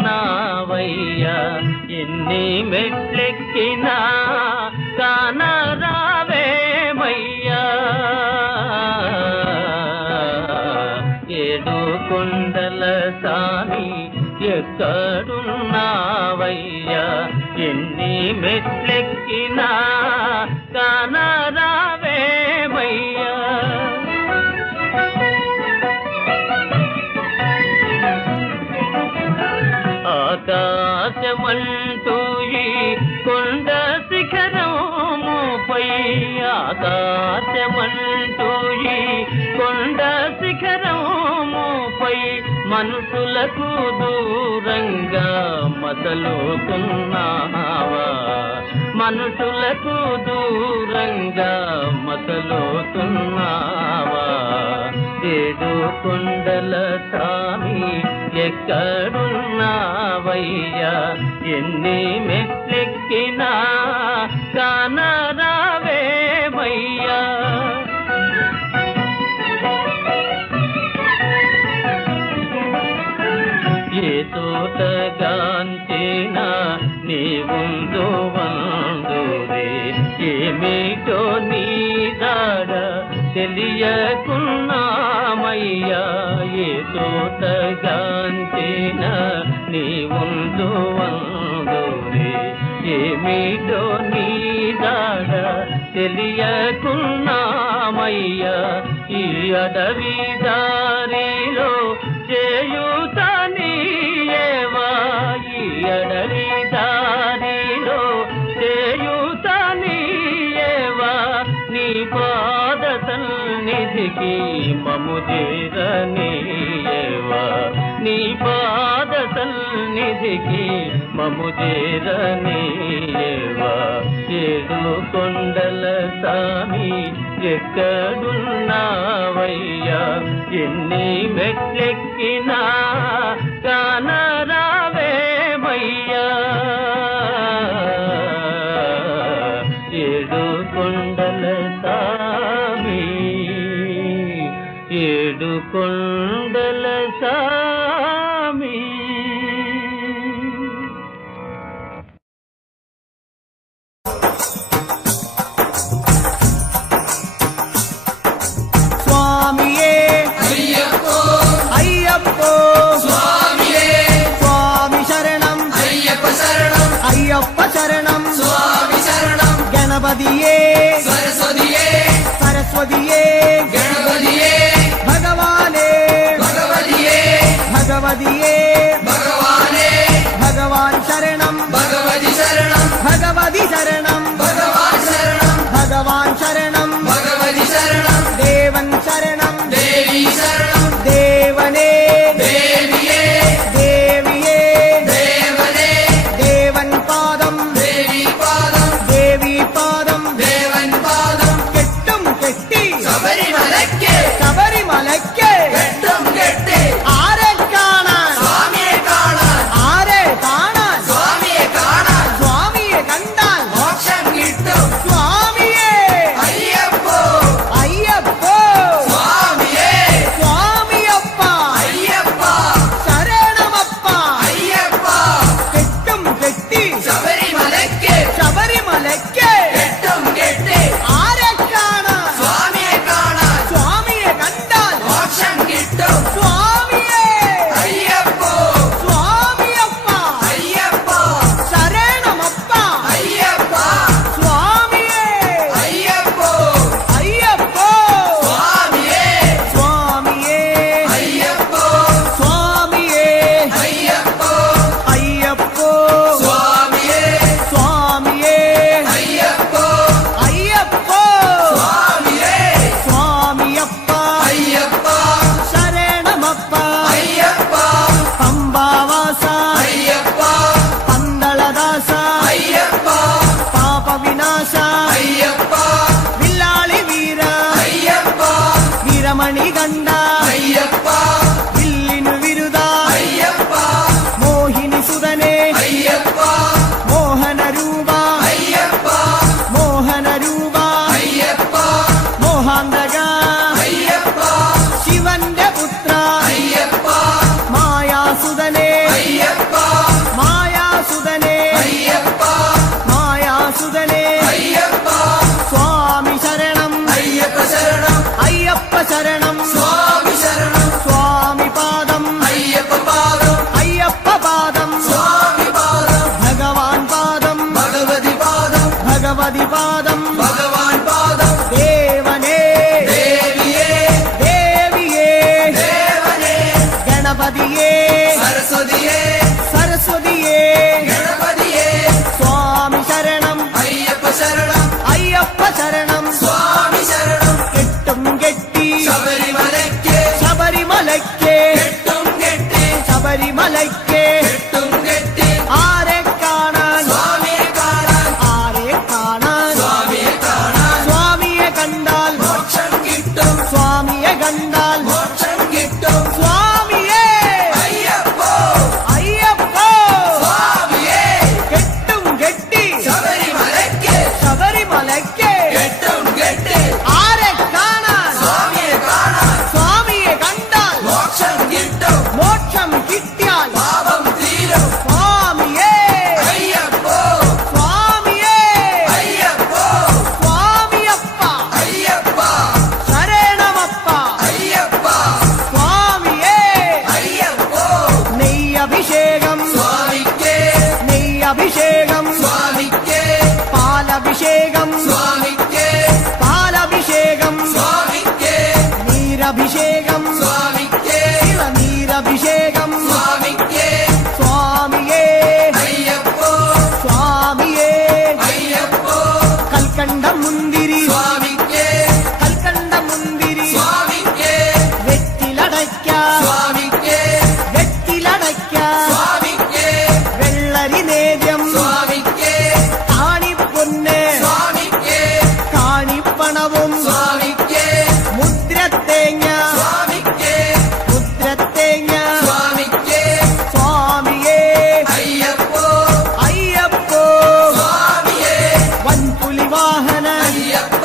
ఎక్కడున్నావయ్యా ఎన్ని మెట్లెక్కినా కానరావేమయ్యా ఏడు కొండల సామి ఎక్కడున్నావయ్యా ఎన్ని మెట్లెక్కినా కానరావేమయ్యా ఆకాశమంటూ ఈ కొండ శిఖరముపై ఆకాశమంటూ ఈ కొండ శిఖరముపై మనుషులకు దూరంగా మసలుతున్నావా మనుషులకు దూరంగా మసలుతున్నావా ఏడు కొండల సామి ఎక్కడున్నావయ్యా ఎన్ని మెట్లెక్కినా కానరావేమయ్యా ఏ తోటగాంచినా నీవుందో వందురే ఏమిటో నీ దాడ తెలియకున్నామయ్యా ఏ తోటగాంచినా నీవుందో వందురే ఏమిటో నీ దాడ తెలియకున్నామయ్యా ఈ అడవి దారిలో చేయుతనీయేవా ఈ అడవి దారిలో చేయుతనీయేవా నీ పాద సన్నిధికి మము చేరనీయేవా నీ పాద సన్నిధికి మము చేరనీయేవా ఏడు కొండల సామి ఎక్కడున్నావయ్యా ఎన్ని మెట్లెక్కినా కానరావేమయ్యా ఏడు కొండల సామి ఏడు కొండల సామి అయ్యప్ప శరణం స్వామి శరణం గణపతియే సరస్వతియే సరస్వతియే గణపతియే భగవానే భగవతియే భగవతియే భగవానే భగవాన్ శరణం భగవతి శరణం భగవతి శరణం భగవాన్ శరణం భగవాన్ శరణం భగవతి శరణం దేవన్ శరణం దేవి శరణం దేవనే దేవియే దేవియే దేవనే దేవన్ పాదం దేవి పాదం దేవి పాదం దేవన్ పాదం కెట్టం కెట్టి శబరిమలక్కే శబరిమలక్కే కెట్టం కెట్టి ఆరే കാണാൻ സ്വാമിയെ കാണാൻ ആരെ കാണാൻ സ്വാമിയെ കാണാൻ സ്വാമിയെ കണ്ടാൽ മോക്ഷ ഭഗവതി പാദം ഭഗവാൻ പാദം ദേവനേ ദേവിയേ ദേവിയേ ദേവനേ ഗണപതിയേ സരസ്വതിയേ സരസ്വതിയേ ഗണപതിയേ സ്വാമി ശരണം അയ്യപ്പ ശരണം അയ്യപ്പ ശരണം സ്വാമി ശരണം കെട്ടും കെട്ടി ശബരിമലയ്ക്ക് ശബരിമലയ്ക്ക് കെട്ടും കെട്ടി ശബരിമലയ്ക്ക് കെട്ടും കെട്ടി ആരെ കാണാൻ സ്വാമിയെ കാണാൻ ആരെ കാണാൻ സ്വാമിയെ കാണാൻ സ്വാമിയെ കണ്ടാൽ മോക്ഷം കിട്ടും സ്വാമിയെ കണ്ടാൽ മോക്ഷം കിട്ടും സ്വാമിയേ അയ്യപ്പോ അയ്യപ്പോ സ്വാമിയേ കെട്ടും കെട്ടി ശബരിമലയ്ക്ക് ശബരിമലയ്ക്ക് കെട്ടും കെട്ടി ആരെ കാണാൻ സ്വാമിയെ കാണാൻ സ്വാമിയെ കണ്ടാൽ മോക്ഷം കിട്ടും മോക്ഷം കിട്ടിയാൽ പാപം തീരും സ്വാമിയേ അയ്യപ്പോ സ്വാമിയേ അയ്യപ്പോ സ്വാമിയപ്പ അയ്യപ്പ ശരണമപ്പ അയ്യപ്പ സ്വാമിയേ അയ്യപ്പോ നെയ്യഭിഷേകം സ്വാമിക്ക് നെയ്യഭിഷേകം സ്വാമിക്ക് പാലഭിഷേകം സ്വാമിക്ക് പാലഭിഷേകം സ്വാമിക്ക് നീരഭിഷേകം സ്വാമിക്ക് നീരഭിഷേകം സ്വാമിക്ക് സ്വാമിയേ അയ്യപ്പോ സ്വാമിയേ അയ്യപ്പോ കൽക്കണ്ട മുന്തിരി സ്വാമിക്ക് കൽക്കണ്ട മുന്തിരി സ്വാമിക്ക് വെറ്റിലടയ്ക്ക സ്വാമിക്ക് വെറ്റിലടയ്ക്ക സ്വാമിക്ക് വെള്ളരി നേദ്യം സ്വാമിക്ക് കാണിപ്പൊന്ന് സ്വാമിക്ക് കാണിപ്പണവും സ്വാമിക്ക് മുദ്രത്തേങ്ങ സ്വാമിക്ക് മുദ്രത്തേങ്ങ സ്വാമിക്ക് സ്വാമിയേ അയ്യപ്പോ അയ്യപ്പോ സ്വാമിയേ വൻപുലി വാഹന അയ്യപ്പ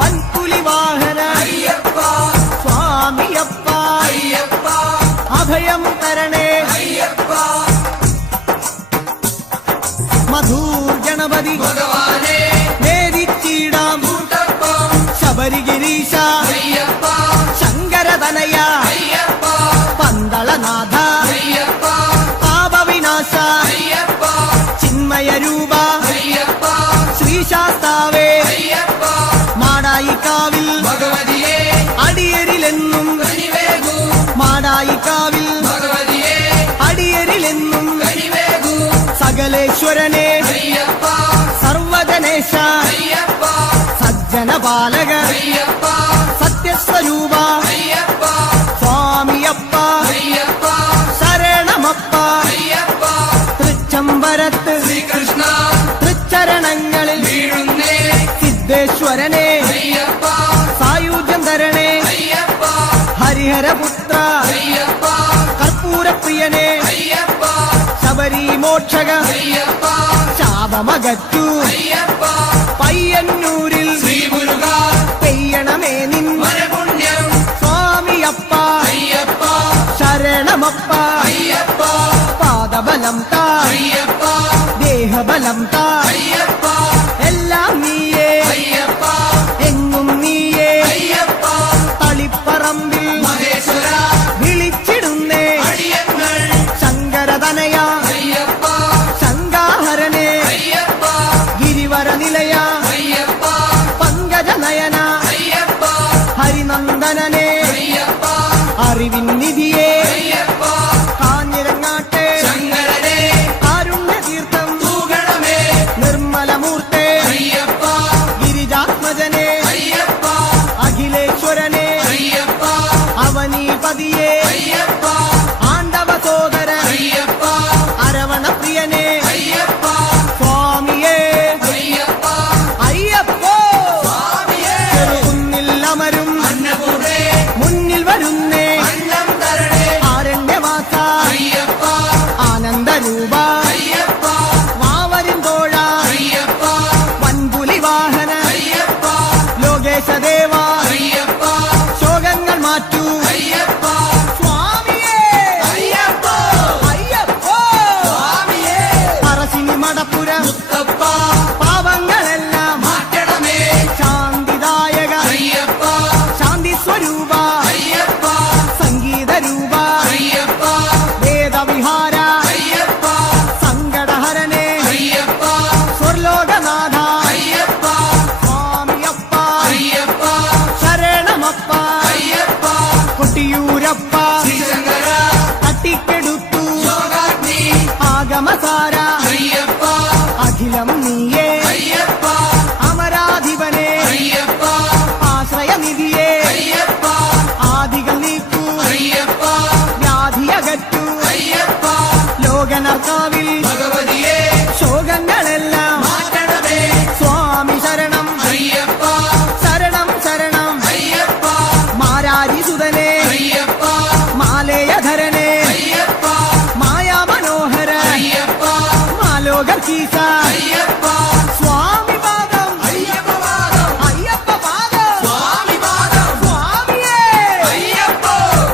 വൻപുലി വാഹന അയ്യപ്പ സ്വാമിയപ്പ അയ്യപ്പ അഭയം തരണേ അയ്യപ്പ മധൂർ ഗണപതി ഭഗവാനെ നേരിച്ചിടാം കൂട്ടപ്പം ശബരിഗിരീശ അയ്യപ്പ ശങ്കരതനയ അയ്യപ്പ പന്തളനാഥ അയ്യപ്പ പാപവിനാശ അയ്യപ്പ ചിന്മയരൂപ അയ്യപ്പ ശ്രീശാസ്താവേ അയ്യപ്പ മാടായിക്കാവിൽ ഭഗവതിയെ അടിയരിലെന്നും കനിവേകൂ മാടായിക്കാവിൽ ഭഗവതിയെ അടിയരിലെന്നും കനിവേകൂ സകലേശ്വരനെ അയ്യപ്പ സർവജനേശ അയ്യപ്പ സജ്ജനപാലക അയ്യപ്പ സത്യസ്വരൂപ അയ്യപ്പ സ്വാമിയപ്പ അയ്യപ്പ ശരണമപ്പ അയ്യപ്പ തൃച്ചംബരത്ത് ശ്രീകൃഷ്ണ തൃച്ചരണങ്ങളിൽ വീഴുന്നേ സിദ്ധേശ്വരനെ അയ്യപ്പ സായുജ്യം തരണേ അയ്യപ്പ ഹരിഹരപുത്ര അയ്യപ്പ കർപ്പൂരപ്രിയനെ അയ്യപ്പ ശബരി മോക്ഷക അയ്യപ്പ ശാപമകറ്റു അയ്യപ്പ പയ്യന്നൂരിൽ ശ്രീമുരുക പെയ്യണമേ നിൻ വരപുണ്യം സ്വാമിയപ്പ അയ്യപ്പ ശരണമപ്പ അയ്യപ്പ പാദബലം താ അയ്യപ്പ ദേഹബലം താ അയ്യപ്പ എല്ലാം നീയേ അയ്യപ്പ എങ്ങും നീയേ അയ്യപ്പ തളിപ്പറമ്പിൽ മഹേശ്വര വിളിച്ചിടുന്നേ അടിയങ്ങൾ ശങ്കരതനയ അയ്യപ്പ ശങ്കാഹരനെ അയ്യപ്പ ഗിരിവര നിലയ അയ്യപ്പ പങ്കജനയന അയ്യപ്പ ഹരിനന്ദനനെ അയ്യപ്പ അറിവിൻ നിധിയെ അയ്യപ്പ കാഞ്ഞിരങ്ങാട്ടെ ശങ്കരനെ കാരുണ്യ തീർത്ഥം തൂകണമേ നിർമ്മല അഖിലം നീയേ അയ്യപ്പ അമരാധിപനെ അയ്യപ്പ ആശ്രയനിധിയെ അയ്യപ്പ ആദികൾ നീക്കൂ അയ്യപ്പ വ്യാധിയകറ്റൂ അയ്യപ്പ ലോകനർക്കാവിൽ ഭഗവതിയെ ശോകങ്ങളെല്ലാം മാറ്റണമേ സ്വാമി ശരണം അയ്യപ്പ ശരണം ശരണം അയ്യപ്പ മാരാരിസുതനെ അയ്യപ്പ മാലേയധരനെ അയ്യപ്പ മായാമനോഹര അയ്യപ്പ മാലോകർക്കീസ അയ്യപ്പ സ്വാമി പാദം അയ്യപ്പ പാദം അയ്യപ്പ പാദം സ്വാമി പാദം സ്വാമിയേ അയ്യപ്പ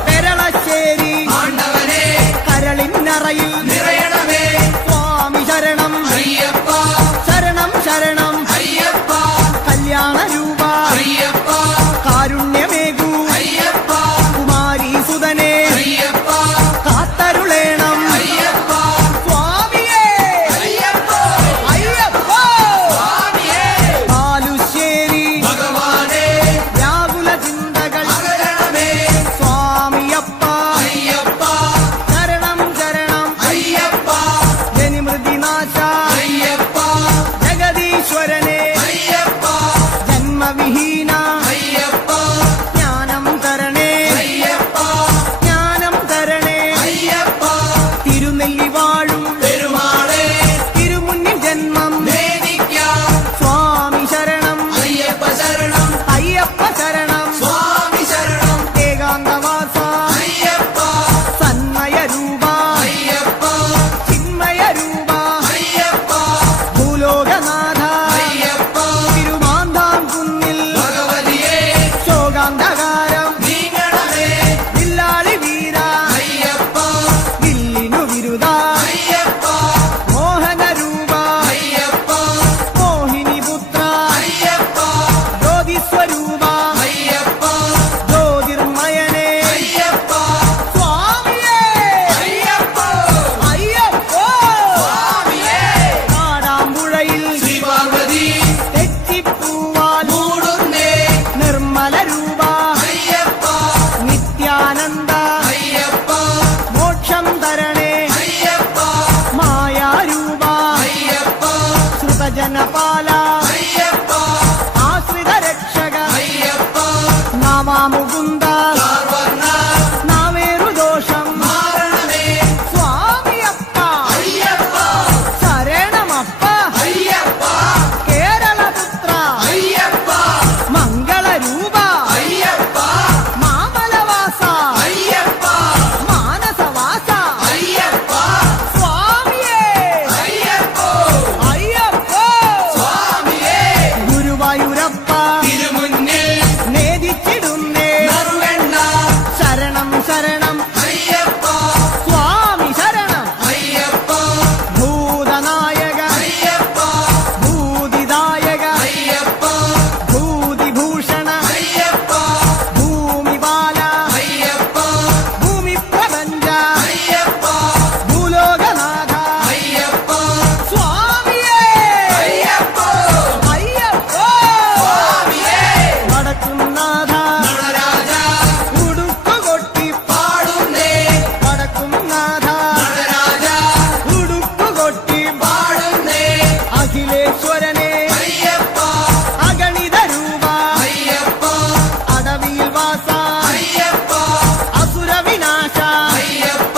പെരളശ്ശേരി ആണ്ടവനെ കരളിന്നറയിൽ നിറയണമേ സ്വാമി ശരണം അയ്യപ്പ ശരണം ശരണം അയ്യപ്പ കല്യാണ രൂപ അയ്യപ്പ കാരുണ്യമേകൂ അയ്യപ്പ കുമാരീസുതനെ അയ്യപ്പ കാത്തരുളേണം അയ്യപ്പ സ്വാമിയേ അയ്യപ്പ അയ്യപ്പ സ്വാമിയേ പാലുശ്ശേരി ഭഗവാനെ വ്യാകുല ചിന്തകൾ അകരണമേ സ്വാമിയപ്പ അയ്യപ്പ ശരണം ശരണം അയ്യപ്പ ജനിമൃതിനാശ അയ്യപ്പ ജഗദീശ്വരനെ അയ്യപ്പ ജന്മവിഹീന അയ്യപ്പ ജ്ഞാനം തരണേ അയ്യപ്പ ജ്ഞാനം തരണേ അയ്യപ്പ തിരുനെല്ലി വാഴും പെരുമാളെ തിരുമുന്നിൽ ജന്മം വേദിക്കാം സ്വാമി ശരണം അയ്യപ്പ ശരണം അയ്യപ്പ ശരണം സ്വാമി ശരണം ഏകാന്തവാസ അയ്യപ്പ സന്മയ രൂപ അയ്യപ്പ ചിന്മയ രൂപ അയ്യപ്പ ഭൂലോകനാഥ അയ്യപ്പ തിരുമാന്താം കുന്നിൽ ഭഗവതിയെ ശോകാന്ധകാരം നീങ്ങണമേ വില്ലാളി വീര അയ്യപ്പ വില്ലിനു വിരുദ അയ്യപ്പ മോഹന രൂപ അയ്യപ്പ മോഹിനി പുത്ര അയ്യപ്പ ജ്യോതിസ്വരൂപ അയ്യപ്പ ജ്യോതിർമയനെ അയ്യപ്പ സ്വാമിയേ അയ്യപ്പ അയ്യപ്പ സ്വാമിയേ കാടാമ്പുഴയിൽ ശ്രീപാർവതി തെച്ചിപ്പൂവാൽ മൂടുന്നേ നിർമ്മല രൂപ അയ്യപ്പ നിത്യാനന്ദ അയ്യപ്പ മോക്ഷം തരണേ അയ്യപ്പ മായാരൂപ അയ്യപ്പ ശ്രുതജനപാല അയ്യപ്പ ആശ്രിത രക്ഷക അയ്യപ്പ നാമാമുകുന്ദ സാർവർണ്ണ നാവേറുദോഷം മാരണമേ സ്വാമിയപ്പ അയ്യപ്പ ശരണമപ്പ അയ്യപ്പ കേരളപുത്ര അയ്യപ്പ മംഗളരൂപ അയ്യപ്പ മാമലവാസ അയ്യപ്പ മാനസവാസ അയ്യപ്പ സ്വാമിയേ അയ്യപ്പ അയ്യപ്പ സ്വാമിയേ ഗുരുവായൂരപ്പ തിരുമുന്നിൽ നേദിച്ചിടുന്നേ നറുവെണ്ണ ശരണം ശരണം അയ്യപ്പ സ്വാമി ശരണം അയ്യപ്പ ഭൂതനായക അയ്യപ്പ ഭൂതിദായക അയ്യപ്പ ഭൂതിഭൂഷണ അയ്യപ്പ ഭൂമിപാല അയ്യപ്പ ഭൂമി പ്രപഞ്ച അയ്യപ്പ ഭൂലോകനാഥ അയ്യപ്പ സ്വാമിയേ അയ്യപ്പ അയ്യപ്പ സ്വാമിയേ വടക്കുംനാഥ നടരാജ ഉടുക്കുകൊട്ടി പാടുന്നേ വടക്കുംനാഥ നടരാജ ഉടുക്കുകൊട്ടി പാടുന്നേ അഖിലേശ്വരനെ അയ്യപ്പ അഗണിത രൂപ അയ്യപ്പ അടവിയിൽ വാസ അയ്യപ്പ അസുരവിനാശ അയ്യപ്പ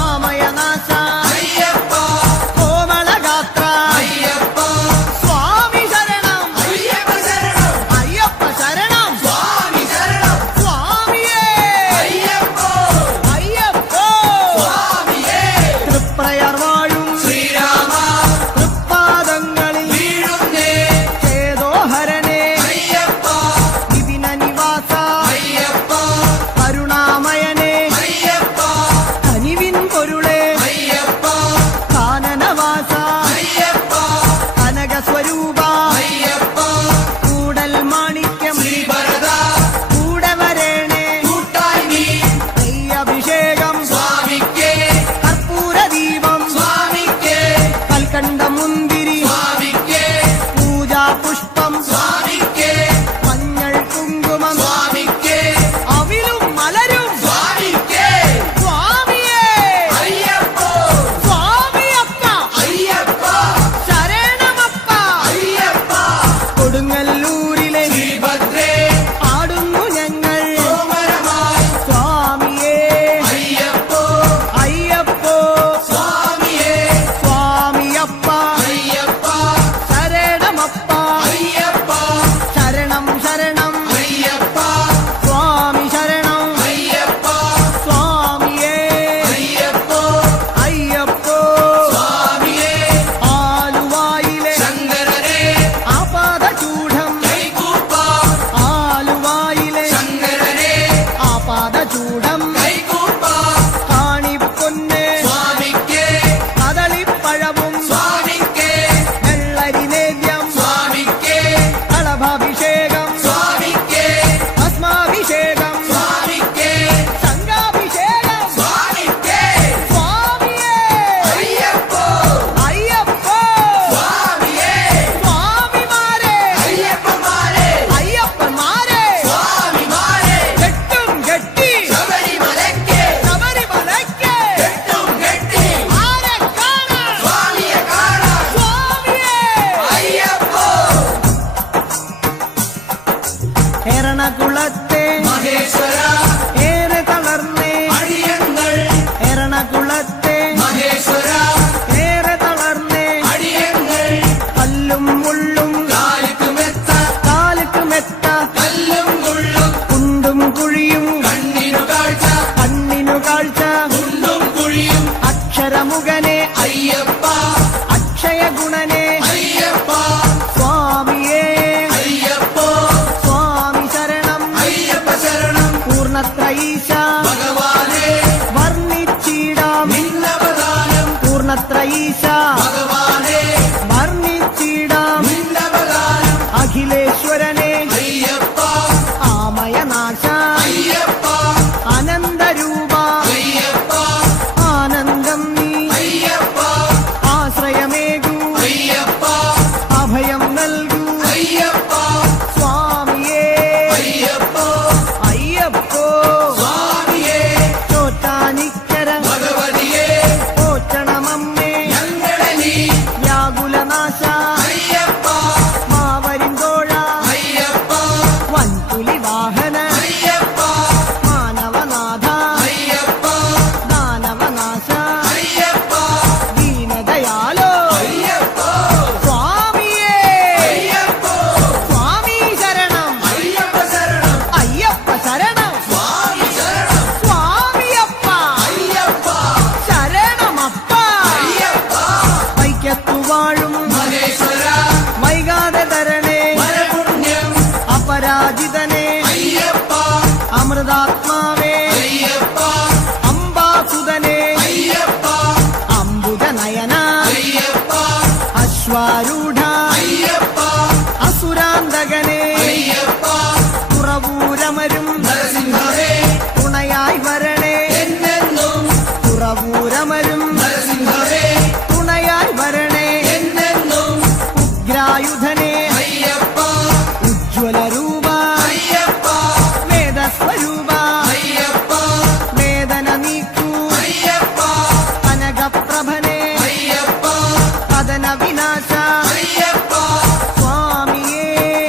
ആമയനാശ അയ്യപ്പ കോമളഗാത്ര അയ്യപ്പ സ്വാമി ശരണം അയ്യപ്പ ശരണം അയ്യപ്പ ശരണം സ്വാമി ശരണം സ്വാമിയേ അയ്യപ്പ അയ്യപ്പ സ്വാമിയേ തൃപ്രയർ വാഴും ശ്രീരാമ തൃപ്പാദങ്ങൾ അശ്വാരൂഢ അയ്യപ്പ അസുരാന്തകനെ അയ്യപ്പ തുറവൂരമരും നരസിംഹമേ തുണയായി വരണേ എന്നെന്നും തുറവൂരമരും നരസിംഹമേ തുണയായി വരണേ എന്നെന്നും ഉഗ്രായുധനെ അയ്യപ്പ ഉജ്ജ്വല രൂപ അയ്യപ്പ വേദസ്വരൂപ അയ്യപ്പ വേദന നീക്കൂ അയ്യപ്പ കനകപ്രഭനെ അയ്യപ്പ പതന വിനാശ അയ്യപ്പ സ്വാമിയേ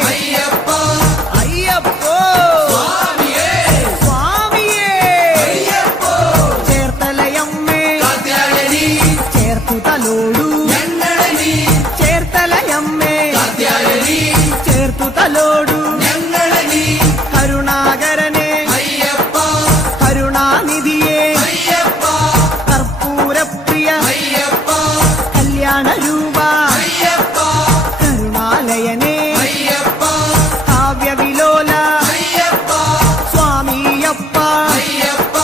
അയ്യപ്പ അയ്യപ്പോ സ്വാമിയേ സ്വാമിയേ അയ്യപ്പോ ചേർത്തലയമ്മേ കാത്യായനി ചേർത്തു തലോടു ഞങ്ങളെ നീ ചേർത്തലയമ്മേ കാത്യായനി ചേർത്തു തലോടു ഞങ്ങളെ നീ കരുണാകരനെ അയ്യപ്പ കരുണാനിധിയെ അയ്യപ്പ കർപ്പൂരപ്രിയ അയ്യപ്പ കല്യാണ രൂപ അയ്യപ്പ കരുണാലയനെ അയ്യപ്പ കാവ്യവിലോല അയ്യപ്പ സ്വാമിയപ്പ അയ്യപ്പ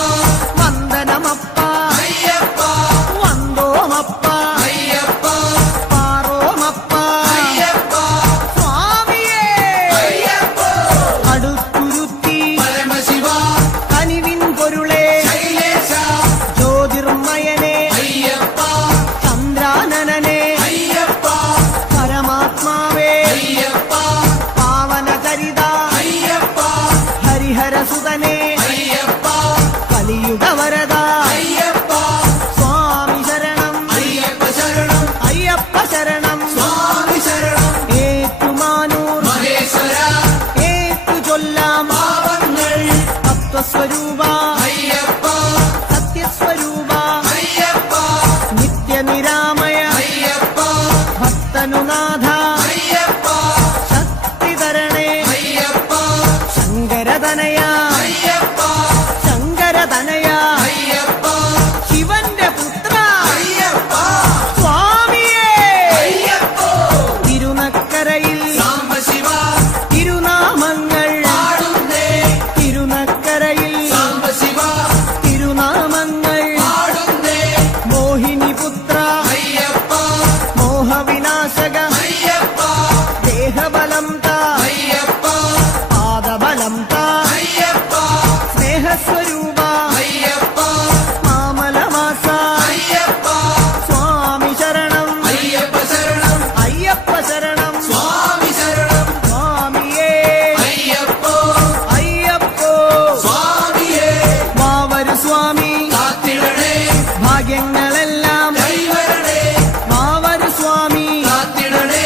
വന്ദനമപ്പ അയ്യപ്പ വന്ദോമപ്പ അയ്യപ്പ പാറോമപ്പ അയ്യപ്പ സ്വാമിയേ അയ്യപ്പ അടുത്തുരുത്തി പരമശിവ കനിവിൻ പൊരുളെ ശൈലേശ ജ്യോതിർമയനെ അയ്യപ്പ ചന്ദ്രാനനനെ അയ്യപ്പ പരമാത്മാവേ അയ്യപ്പ പാവനചരിത അയ്യപ്പ ഹരിഹരസുതനെ അയ്യപ്പ കലിയുഗവരദ അയ്യപ്പ സ്വാമി ശരണം അയ്യപ്പ ശരണം അയ്യപ്പ ശരണം സ്വാമി ശരണം ഏറ്റുമാനൂർ മഹേശ്വര ഏറ്റു ചൊല്ലാം പാവങ്ങൾ തത്വസ്വരൂപ അയ്യപ്പ സത്യസ്വരൂപ അയ്യപ്പ നിത്യനിരാമയ അയ്യപ്പ ഭക്തനുനാഥ അയ്യപ്പ ശക്തിധരണേ അയ്യപ്പ ശങ്കരതനയ അയ്യപ്പ ശങ്കരതനയ അയ്യപ്പ ശിവന്റെ പുത്ര അയ്യപ്പ സ്വാമിയേ അയ്യപ്പ തിരുനക്കരയിൽ സാംബശിവ തിരുനാമങ്ങൾ പാടുന്നേ തിരുനക്കരയിൽ സാംബശിവ തിരുനാമങ്ങൾ പാടുന്നേ മോഹിനിപുത്ര അയ്യപ്പ മോഹവിനാശക അയ്യപ്പ ദേഹബലം താ അയ്യപ്പ പാദബലം താ അയ്യപ്പ സ്നേഹസ്വരൂപ അയ്യപ്പ മാമലവാസ അയ്യപ്പ സ്വാമി ശരണം അയ്യപ്പ ശരണം അയ്യപ്പ ശരണം സ്വാമി ശരണം സ്വാമിയേ അയ്യപ്പ അയ്യപ്പോ സ്വാമിയേ മാവരു സ്വാമി കാത്തിടണേ ഭാഗ്യങ്ങളെല്ലാം കൈവരണേ മാവരു സ്വാമി കാത്തിടണേ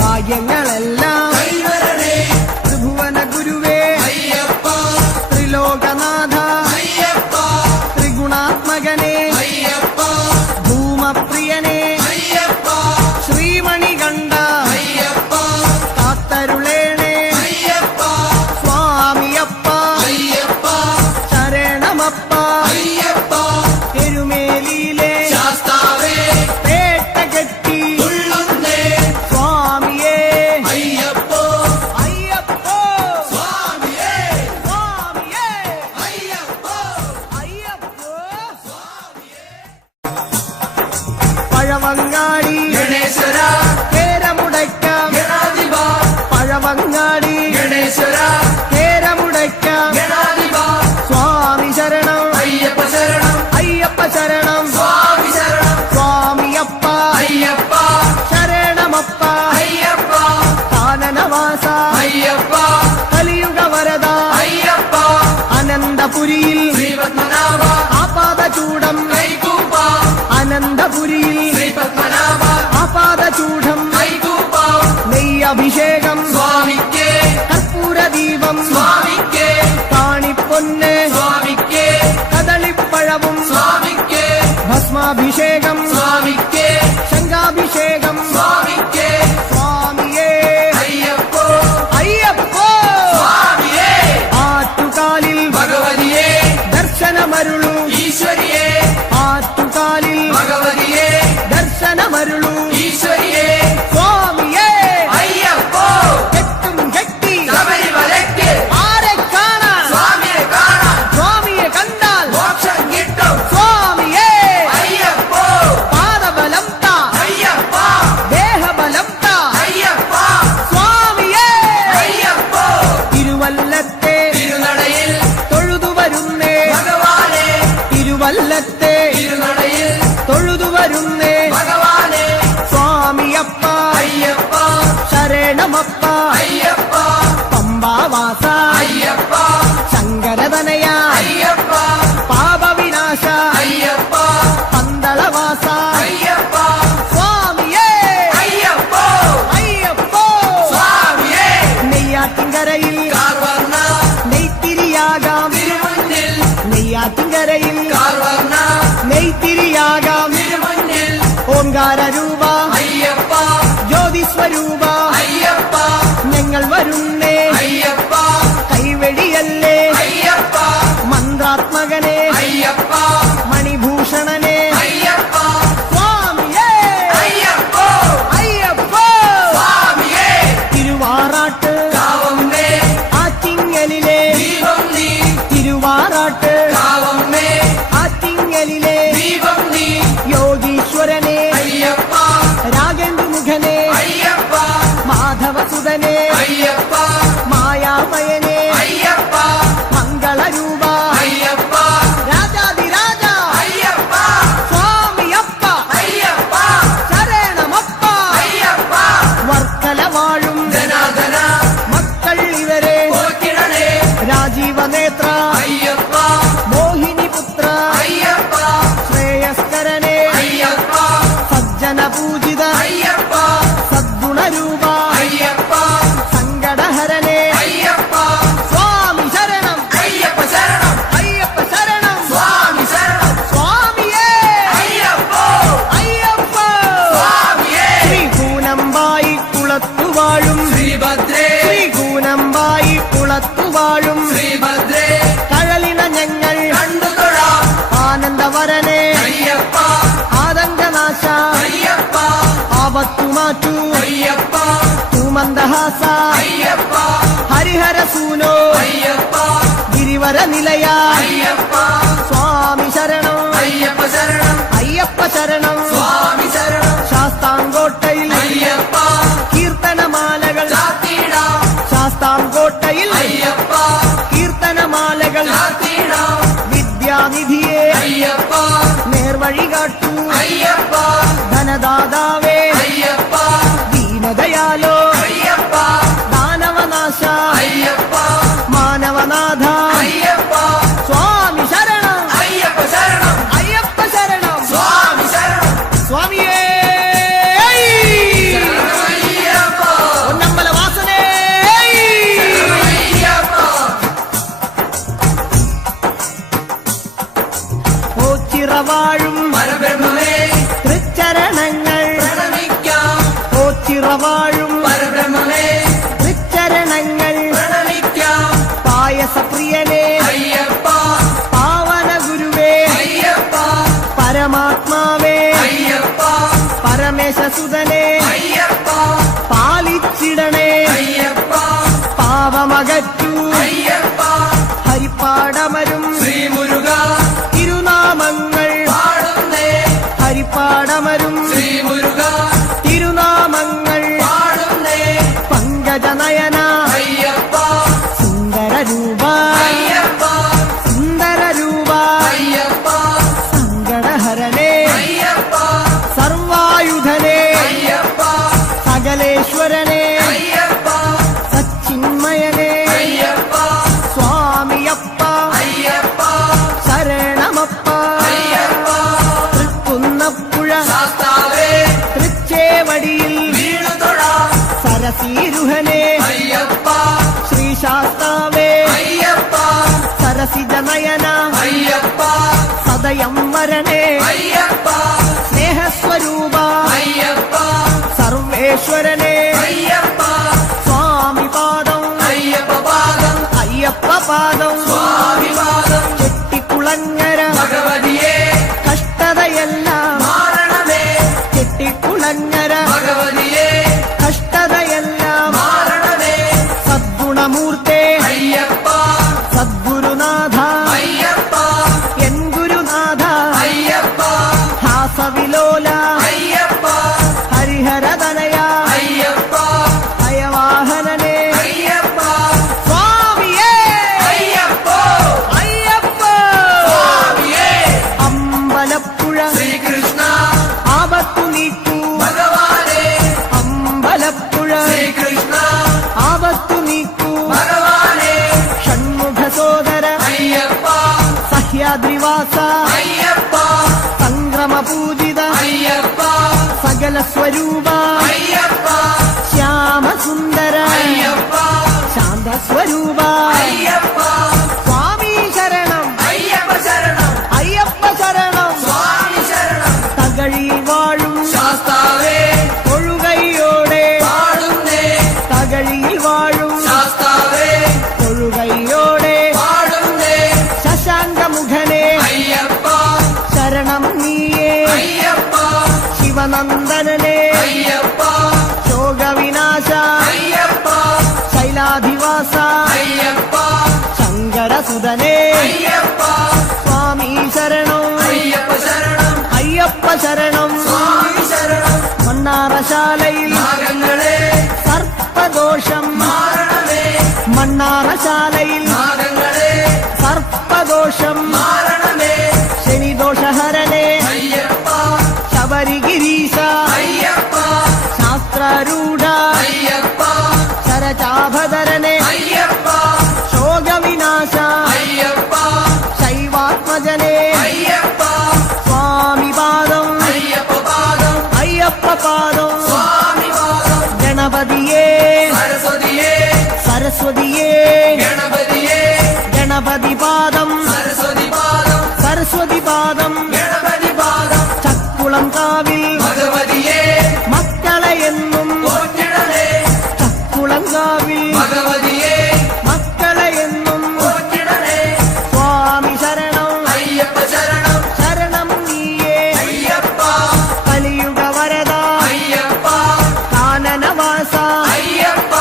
ഭാഗ്യങ്ങളെല്ലാം കൈവരണേ ത്രിഭുവന ഗുരുവേ അയ്യപ്പ ത്രിലോകനാഥ അയ്യപ്പ ത്രിഗുണാത്മകനെ അയ്യപ്പ ഭൂമപ്രിയനെ അയ്യപ്പ ശ്രീമണികണ്ഠ അയ്യപ്പ കാത്തരുളേണേ അയ്യപ്പ സ്വാമിയപ്പ അയ്യപ്പ ശരണമപ്പ അയ്യപ്പ എരുമേലിയിലെ ശാസ്താവേ പേട്ട കെട്ടി തുള്ളുന്നേ സ്വാമിയേ അയ്യപ്പ ശരണമപ്പ അയ്യപ്പ പമ്പാവാസ അയ്യപ്പ ശങ്കരതനയ അയ്യപ്പ പാപവിനാശ അയ്യപ്പ പന്തളവാസ അയ്യപ്പ സ്വാമിയേ അയ്യപ്പ അയ്യപ്പോ സ്വാമിയേ നെയ്യാറ്റിൻകരയിൽ കാർവർണ്ണ നെയ്ത്തിരിയാകാം തിരുമുന്നിൽ നെയ്യാറ്റിൻകരയിൽ കാർവർണ്ണ നെയ്ത്തിരിയാകാം തിരുമുന്നിൽ ഓംകാര രൂപ അയ്യപ്പ ജ്യോതിസ്വരൂപ അയ്യപ്പ ഞങ്ങൾ വരുന്നേ അയ്യപ്പ കൈവെടിയല്ലേ അയ്യപ്പ മന്ത്രാത്മകനെ അയ്യപ്പ മണിഭൂഷണനെ അയ്യപ്പ സ്വാമിയേ അയ്യപ്പ അയ്യപ്പോ സ്വാമിയേ തിരുവാറാട്ട് കാവമ്മേ ആറ്റിങ്ങലിലെ ദീപം നീ തിരുവാറാട്ട് കാവമ്മേ ആറ്റിങ്ങലിലെ ദീപം നീ യോഗീശ്വരനെ അയ്യപ്പ രാഗേന്ദ്രമുഖനെ അയ്യപ്പ മാധവസുതനെ അയ്യപ്പ മായാമയനെ അയ്യപ്പ മംഗളരൂപ അയ്യപ്പ രാജാതിരാജ അയ്യപ്പ സ്വാമിയപ്പ അയ്യപ്പ ശരണമപ്പ അയ്യപ്പ വർക്കല വാഴും ധനാധന മക്കൾ ഇവരെ പോറ്റിടണേ രാജീവനേത്ര അയ്യപ്പ മോഹിനിപുത്ര അയ്യപ്പ ശ്രേയസ്കരനെ അയ്യപ്പ സജ്ജന പൂജിത അയ്യപ്പ സദ്ഗുണരൂപ അയ്യപ്പ സങ്കടഹരനെ അയ്യപ്പ സ്വാമി ശരണം അയ്യപ്പ ശരണം അയ്യപ്പ ശരണം സ്വാമി ശരണം സ്വാമിയേ അയ്യപ്പ അയ്യപ്പ സ്വാമിയേ ശ്രീകൂനമ്പായി കുളത്തുവാഴും ശ്രീഭദ്രേ ശ്രീകൂനമ്പായി കുളത്തുവാഴും ശ്രീഭദ്രേ കഴലിന ഞങ്ങൾ കണ്ടുതൊഴാം ആനന്ദവരനെ അയ്യപ്പ ആതങ്കനാശ അയ്യപ്പ ആപത്തുമാറ്റു അയ്യപ്പ തൂമന്ദഹാസ അയ്യപ്പ ഹരിഹരസൂനോ അയ്യപ്പ ഗിരിവര നിലയ അയ്യപ്പ സ്വാമി ശരണം അയ്യപ്പ ശരണം അയ്യപ്പ ശരണം സ്വാമി ശരണം ശാസ്താംകോട്ടയിൽ അയ്യപ്പ കീർത്തനമാലകൾ ചാത്തിടാം ശാസ്താംകോട്ടയിൽ അയ്യപ്പ കീർത്തനമാലകൾ ചാത്തിടാം വിദ്യാനിധിയെ അയ്യപ്പ നേർവഴി കാട്ടൂ അയ്യപ്പ ധനദാതാവേ അയ്യപ്പ ദീനദയാലോ അയ്യപ്പ ദാനവനാശ അയ്യപ്പ മാനവനാഥ അയ്യപ്പ സ്വാമി ശരണം അയ്യപ്പ ശരണം അയ്യപ്പ ശരണം സ്വാമി ശരണം സ്വാമിയേ അയ്യപ്പ പൊന്നമ്പല വാസനേ അയ്യപ്പ ഓച്ചിറവാഴും പരബ്രഹ്മമേ തൃച്ചരണങ്ങൾ പ്രണമിക്കാം ഓച്ചിറവാഴും പരബ്രഹ്മമേ തൃച്ചരണങ്ങൾ പ്രണമിക്കാം പായസപ്രിയനെ അയ്യപ്പ പാവന ഗുരുവേ അയ്യപ്പ പരമാത്മാവേ അയ്യപ്പ പരമേശസുതനെ അയ്യപ്പ പാലിച്ചിടണേ അയ്യപ്പ പാവമകറ്റൂ അയ്യപ്പ ഹരിപ്പാടമരും ശ്രീമുരുക തിരുനാമങ്ങൾ പാടുന്നേ ഹരിപ്പാടമരും ശ്രീമുരുക തിരുനാമങ്ങൾ പാടുന്നേ പങ്കജനയന അയ്യപ്പ സുന്ദരരൂപ അയ്യപ്പ സുന്ദരരൂപ അയ്യപ്പ സങ്കടഹരനെ അയ്യപ്പ സർവായുധനെ അയ്യപ്പ സകലേശ്വരനെ അയ്യപ്പ സച്ചിന്മയനെ അയ്യപ്പ സ്വാമിയപ്പ അയ്യപ്പ ശരണമപ്പ അയ്യപ്പ തൃക്കുന്നപ്പുഴ ശാസ്താവേ തൃച്ചേവടിയിൽ വീണുതൊഴാം സരസീരുഹനെ അയ്യപ്പ ശ്രീശാസ്താവേ അയ്യപ്പ സരസിജനയന അയ്യപ്പ സദയം വരണേ അയ്യപ്പ സ്നേഹസ്വരൂപ അയ്യപ്പ സർവേശ്വരനെ അയ്യപ്പ സ്വാമി പാദം അയ്യപ്പ പാദം അയ്യപ്പ പാദം സ്വാമി പാദം ചെട്ടിക്കുളങ്ങര ഭഗവതിയെ കഷ്ടതയെല്ലാം മാറണമേ ചെട്ടിക്കുളങ്ങര ഭഗവതിയെ കഷ്ടതയെല്ലാം മാറണമേ സദ്ഗുണമൂർത്തേ അയ്യപ്പ സദ്ഗുരുനാഥ അയ്യപ്പ എൻ ഗുരുനാഥ അയ്യപ്പ ഹാസവിലോല അയ്യപ്പ ഹരിഹരതനയ അയ്യപ്പ ഭയവാഹനനെ അയ്യപ്പ സ്വാമിയേ അയ്യപ്പ ശാലസ്വരൂപ അയ്യപ്പ ശ്യാമസുന്ദര അയ്യപ്പ ശാന്തസ്വരൂപ അയ്യപ്പ സ്വാമി ശരണം അയ്യപ്പ ശരണം അയ്യപ്പ ശരണം സ്വാമി ശരണം തകഴി വാഴും ശാസ്താവേ തൊഴുകൈയോടെ പാടുന്നേ തകഴിയിൽ വാഴും ശാസ്താവേ തൊഴുകൈയോടെ പാടുന്നേ ശശാങ്കമുഖനെ അയ്യപ്പ ശരണം നീയേ അയ്യപ്പ ശിവനന്ദനനെ അയ്യപ്പ ശോകവിനാശ അയ്യപ്പ ശൈലാധിവാസ അയ്യപ്പ ശങ്കരസുതനെ അയ്യപ്പ സ്വാമി ശരണം അയ്യപ്പ ശരണം അയ്യപ്പ ശരണം സ്വാമി ശരണം മണ്ണാറശാലയിൽ നാഗങ്ങളെ സർപ്പദോഷം മാരണമേ മണ്ണാറശാലയിൽ നാഗങ്ങളെ സർപ്പദോഷം മാരണമേ ശനിദോഷഹരനെ അയ്യപ്പ ശബരിഗിരീശ അയ്യപ്പ ശാസ്ത്രരൂഢ അയ്യപ്പ ശരചാഭധരനെ അയ്യപ്പ ശോകവിനാശ അയ്യപ്പ ശൈവാത്മജനെ അയ്യപ്പ സ്വാമി പാദം അയ്യപ്പ പാദം അയ്യപ്പ പാദം സ്വാമി പാദം ഗണപതിയേ സരസ്വതിയേ സരസ്വതിയേ ഗണപതിയേ ഗണപതി പാദം സരസ്വതി പാദം സരസ്വതി പാദം ഗണപതി പാദം ചക്കുളം കാവിൽ ഭഗവതിയേ മക്കളെ എന്നും പോറ്റിടണേ ചക്കുളം കാവിൽ ഭഗവതിയേ മക്കളെ എന്നും പോറ്റിടണേ സ്വാമി ശരണം അയ്യപ്പ ശരണം ശരണം നീയേ അയ്യപ്പ കലിയുഗ വരദ അയ്യപ്പ കാനനവാസ അയ്യപ്പ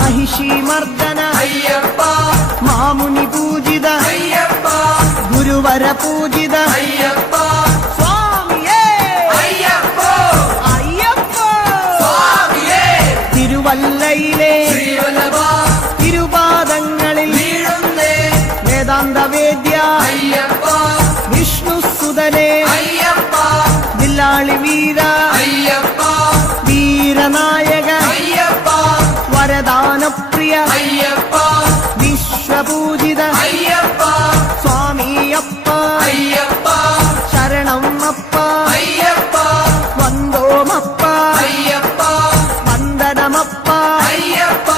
മഹിഷി മർദ്ദന അയ്യപ്പ മാമുനി പൂജിത അയ്യപ്പ ഗുരുവര പൂജിത അയ്യപ്പ സ്വാമിയേ അയ്യപ്പ അയ്യപ്പ സ്വാമിയേ തിരുവല്ലയിലെ ശ്രീവല്ലഭ തിരുപാദങ്ങളിൽ വീഴുന്നേ വേദാന്ത വേദ്യ അയ്യപ്പ വിഷ്ണുസുതനെ അയ്യപ്പ വില്ലാളി വീര അയ്യപ്പ വീരനായക അയ്യപ്പ വരദാനപ്രിയ അയ്യപ്പ വിശ്വപൂജിത അയ്യപ്പ സ്വാമിയപ്പ അയ്യപ്പ ശരണം അപ്പ അയ്യപ്പ വന്ദോമപ്പ അയ്യപ്പ വന്ദനമപ്പ അയ്യപ്പ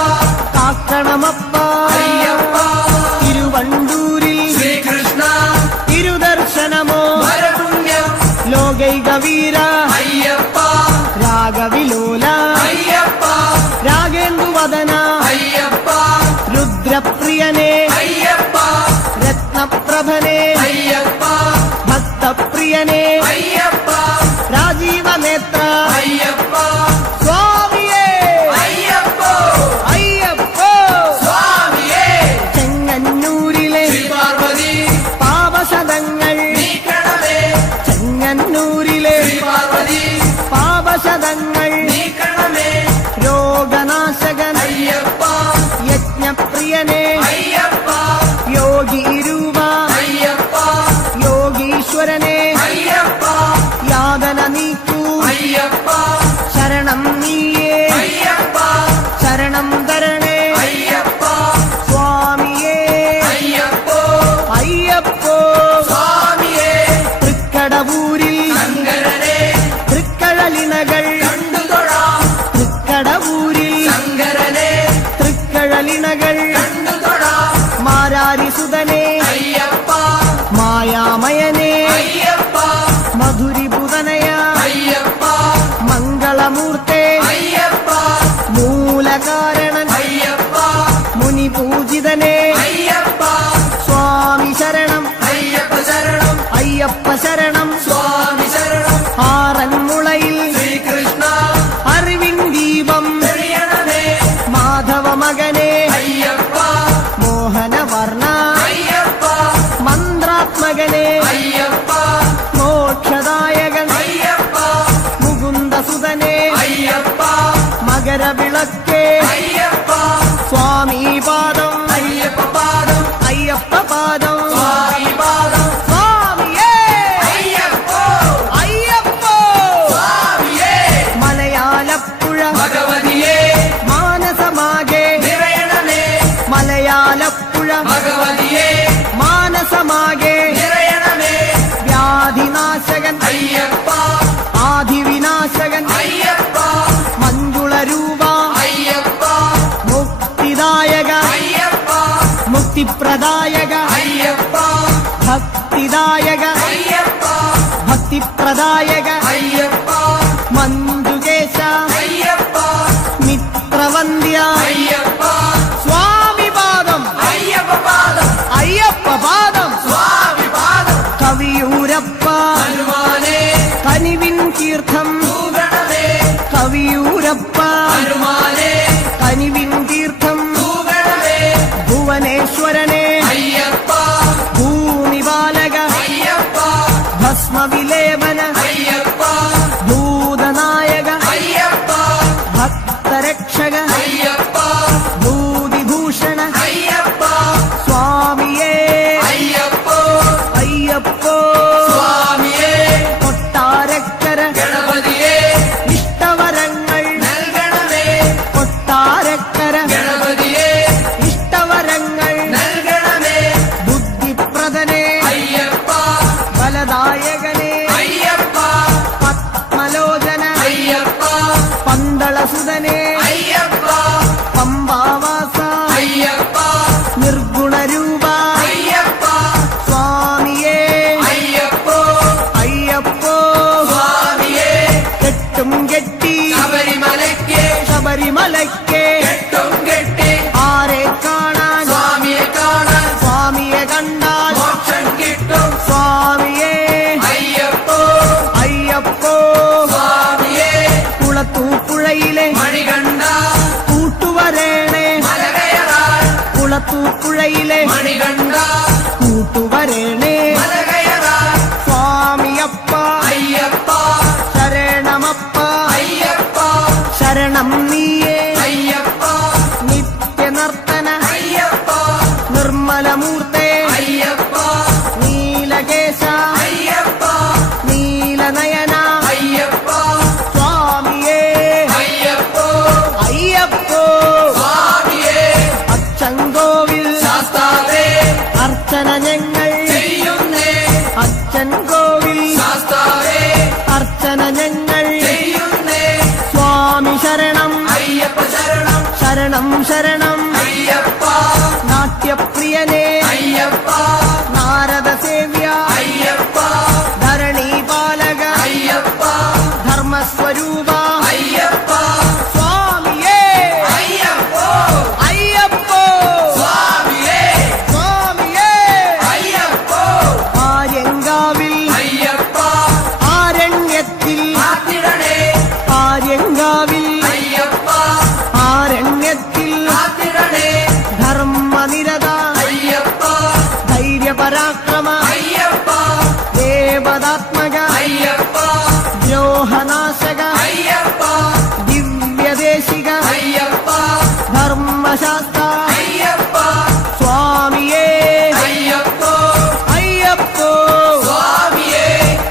കാക്കണമപ്പ അയ്യപ്പ തിരുവണ്ടൂരിൽ ശ്രീകൃഷ്ണ തിരുദർശനമോ വരപുണ്യം ലോകൈക വീര അയ്യപ്പ രാഗവിലോല അയ്യപ്പ രാഗേന്ദുവദന അയ്യപ്പ രുദ്രപ്രിയനെ അയ്യപ്പ രത്നപ്രഭനെ അയ്യപ്പ ഭക്തപ്രിയനെ അയ്യപ്പ രാജീവനേത്ര അയ്യപ്പ സ്വാമിയേ അയ്യപ്പ അയ്യപ്പ സ്വാമിയേ ചെങ്ങന്നൂരിലെ ശ്രീപാർവതി പാപശതങ്ങൾ നീക്കണമേ ചെങ്ങന്നൂരിലെ ശ്രീപാർവതി പാപശതങ്ങൾ നീക്കണമേ രോഗനാശകൻ അയ്യപ്പ യജ്ഞപ്രിയനെ അയ്യപ്പ യോഗി രൂപ അയ്യപ്പ യോഗീശ്വരനെ അയ്യപ്പ യാതന നീക്കൂ അയ്യപ്പ ശരണം നീയേ അയ്യപ്പ ശരണം തരണേ അയ്യപ്പ സ്വാമിയേ അയ്യപ്പ അയ്യപ്പോ സ്വാമിയേ തൃക്കടവൂരിൽ ശങ്കരനെ തൃക്കഴലിണകൾ കണ്ടുതൊഴാം തൃക്കടവൂരിൽ ശങ്കരനെ തൃക്കഴലിണകൾ കണ്ടുതൊഴാം മാരാരിസുതനെ അയ്യപ്പ മായാമയനെ അയ്യപ്പ മധുരിപുതനയ അയ്യപ്പ മംഗളമൂർത്തെ അയ്യപ്പ മൂലകാരണൻ അയ്യപ്പ മുനിപൂജിതനെ അയ്യപ്പ സ്വാമി ശരണം അയ്യപ്പ ശരണം അയ്യപ്പ ശരണം സ്വാമി ശരണം ആറന്മുളയിൽ ശ്രീകൃഷ്ണ അറിവിൻ ദീപം തെളിയണമേ മാധവ മകനെ അയ്യപ്പ മോഹനവർണ അയ്യപ്പ മന്ത്രാത്മകനെ അയ്യപ്പ മോക്ഷദായകൻ അയ്യപ്പ മുകുന്ദസുതനെ അയ്യപ്പ മകരവിളക്കേ അയ്യപ്പ സ്വാമി പാദം അയ്യപ്പ പാദം അയ്യപ്പ പാദം സ്വാമി പാദം സ്വാമിയേ അയ്യപ്പ അയ്യപ്പ സ്വാമിയേ മലയാലപ്പുഴ ഭഗവതിയേ മാനസമാകെ നിറയണമേ മലയാലപ്പുഴ ഭഗവതിയേ മാനസമാകെ നിറയണമേ വ്യാധിനാശകൻ അയ്യപ്പ ആദിവിനാശകൻ പാലകൻ അയ്യപ്പ മഞ്ജുള രൂപ അയ്യപ്പ മുക്തിദായക അയ്യപ്പ മുക്തിപ്രദായക അയ്യപ്പ ഭക്തിദായക അയ്യപ്പ ഭക്തിപ്രദായക അയ്യപ്പ മഞ്ജുകേശ അയ്യപ്പ മിത്രവന്ദ്യ അയ്യപ്പ സ്വാമി പാദം അയ്യപ്പ പാദം അയ്യപ്പ പാദം സ്വാമി പാദം കവിയൂരപ്പ ഹനുമാനേ കനിവിൻ തീർത്ഥം തൂഗണമേ കവിയൂരപ്പ ഹനുമാനേ കനിവിൻ തീർത്ഥം തൂഗണമേ ഭുവനേശ്വരനെ അയ്യപ്പ ഭൂമിപാലക അയ്യപ്പ ഭസ്മവിലേപന അയ്യപ്പ ഭൂതനായക അയ്യപ്പ ഭക്തരക്ഷക അയ്യപ്പ ഭൂതിഭൂഷണ അയ്യപ്പ സ്വാമിയേ അയ്യപ്പോ അയ്യപ്പോ സ്വാമിയേ കൊട്ടാരക്കര ഗണപതിയേ ഇഷ്ടവരങ്ങൾ നൽകണമേ കൊട്ടാരക്കര ഗണപതിയേ ഇഷ്ടവരങ്ങൾ നൽകണമേ ബുദ്ധിപ്രദനെ അയ്യപ്പ ഫലദായകനെ അയ്യപ്പ പത്മലോചന അയ്യപ്പ പന്തളസുതനെ അയ്യപ്പ പമ്പാവാസ അയ്യപ്പ നിർഗുണരൂപ അയ്യപ്പ സ്വാമിയേ അയ്യപ്പോ അയ്യപ്പോ സ്വാമിയേ കെട്ടും കെട്ടി ശബരിമലയ്ക്ക് ശബരിമലയ്ക്ക് കെട്ടും കെട്ടി ആരെ കാണാൻ സ്വാമിയെ കാണാൻ സ്വാമിയെ കണ്ടാൽ മോക്ഷം കിട്ടും സ്വാമിയേ അയ്യപ്പോ അയ്യപ്പോ സ്വാമിയേ കുളത്തൂപ്പുഴയിലെ മണികണ്ഠ കൂട്ടുവരേണേ മലകയറാൻ കുളത്തൂപ്പുഴയിലെ മണികണ്ഠ കൂട്ടുവരേണേ മലകയറാൻ സ്വാമിയപ്പ അയ്യപ്പ ശരണമപ്പ അയ്യപ്പ ശരണം നീയേ അയ്യപ്പ നിത്യനർത്തന അയ്യപ്പ നിർമ്മലമൂർത്തേ അയ്യപ്പ നീലകേശ അയ്യപ്പ നീലനയന അയ്യപ്പ സ്വാമിയേ അയ്യപ്പോ അയ്യപ്പോ സ്വാമിയേ അച്ചൻകോവിൽ ശാസ്താവേ അർച്ചന ഞങ്ങൾ ചെയ്യുന്നേ അച്ഛൻ കോവിൽ ശാസ്താവേ അർച്ചന ഞങ്ങൾ ചെയ്യുന്നേ സ്വാമി ശരണം അയ്യപ്പ ശരണം ശരണം ശരണം അയ്യപ്പ നാട്യപ്രിയനേ അയ്യപ്പ നാരദ സേവ്യ അയ്യപ്പ ധരണീപാലക അയ്യപ്പ ധർമ്മസ്വരൂപ അയ്യപ്പ സ്വാമിയേ അയ്യപ്പോ അയ്യപ്പോ സ്വാമിയേ സ്വാമിയേ അയ്യപ്പോ ആര്യങ്കാവിൽ അയ്യപ്പ ആരണ്യത്തിൽ കാത്തിടണേ ആര്യങ്കാവിൽ അയ്യപ്പ ആരണ്യത്തിൽ കാത്തിടണേ ധർമ്മനിരത അയ്യപ്പ ധൈര്യപരാക്രമ അയ്യപ്പ ദേവതാത്മക അയ്യപ്പ ദ്രോഹനാശക അയ്യപ്പ ദിവ്യദേശിക അയ്യപ്പ ധർമ്മശാസ്ത്ര അയ്യപ്പ സ്വാമിയേ അയ്യപ്പോ അയ്യപ്പോ സ്വാമിയേ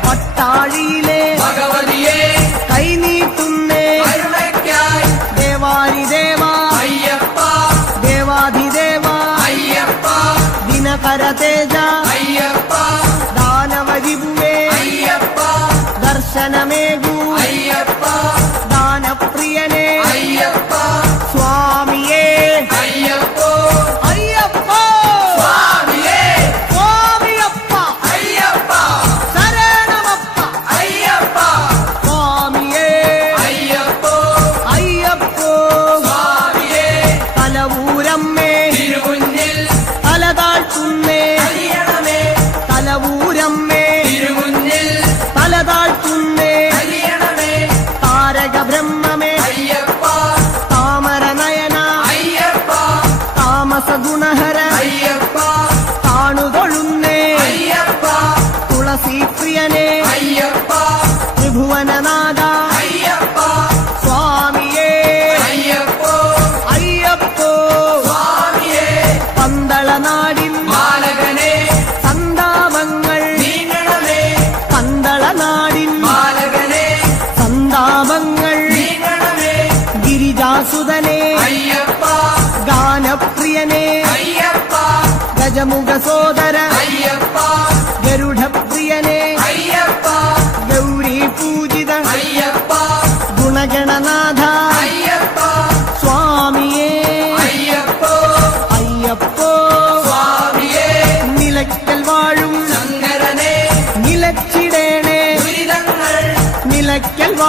പട്ടാഴിയിലെ ഭഗവതിയേ കൈനീട്ടുന്നേ കരുണയ്ക്കായി ദേവാരിദേവ അയ്യപ്പ ദേവാധിദേവ അയ്യപ്പ ദിനകരതേജ അയ്യപ്പ ദാനവരിഭുവേ അയ്യപ്പ ദർശനമേകൂ അയ്യപ്പ ദാനപ്രിയനേ അയ്യപ്പ സ്വാമിയേ അയ്യപ്പോ അയ്യപ്പോ സ്വാമിയേ സ്വാമിയപ്പ അയ്യപ്പ ശരണമപ്പ അയ്യപ്പ സ്വാമിയേ അയ്യപ്പോ അയ്യപ്പോ സ്വാമിയേ തലവൂരമ്മേ തിരുമുന്നിൽ തലതാഴ്ത്തുന്നേ അലിയണമേ തലവൂരമ്മേ തിരുമുന്നിൽ തലതാഴ്ത്തുന്നേ അലിയണമേ താരക ബ്രഹ്മമേ അയ്യപ്പ താമരനയന അയ്യപ്പ താമസഗുണഹര അയ്യപ്പ താണുതൊഴുന്നേ അയ്യപ്പ തുളസീപ്രിയനേ അയ്യപ്പ ത്രിഭുവനനാഥ അയ്യപ്പ സ്വാമിയേ അയ്യപ്പോ അയ്യപ്പോ സ്വാമിയേ പന്തളനാടിൻ ബാലകനെ സന്താപങ്ങൾ നീങ്ങണമേ പന്തളനാടിൻ ബാലകനെ സന്താപങ്ങൾ നീങ്ങണമേ ഗിരിജാസുതനേ അയ്യപ്പ ഗാനപ്രിയനേ അയ്യപ്പ ഗജമുഖ സോദര അയ്യപ്പ ഗരുഡപ്രിയനേ അയ്യപ്പ ഗൗരി പൂജിത അയ്യപ്പ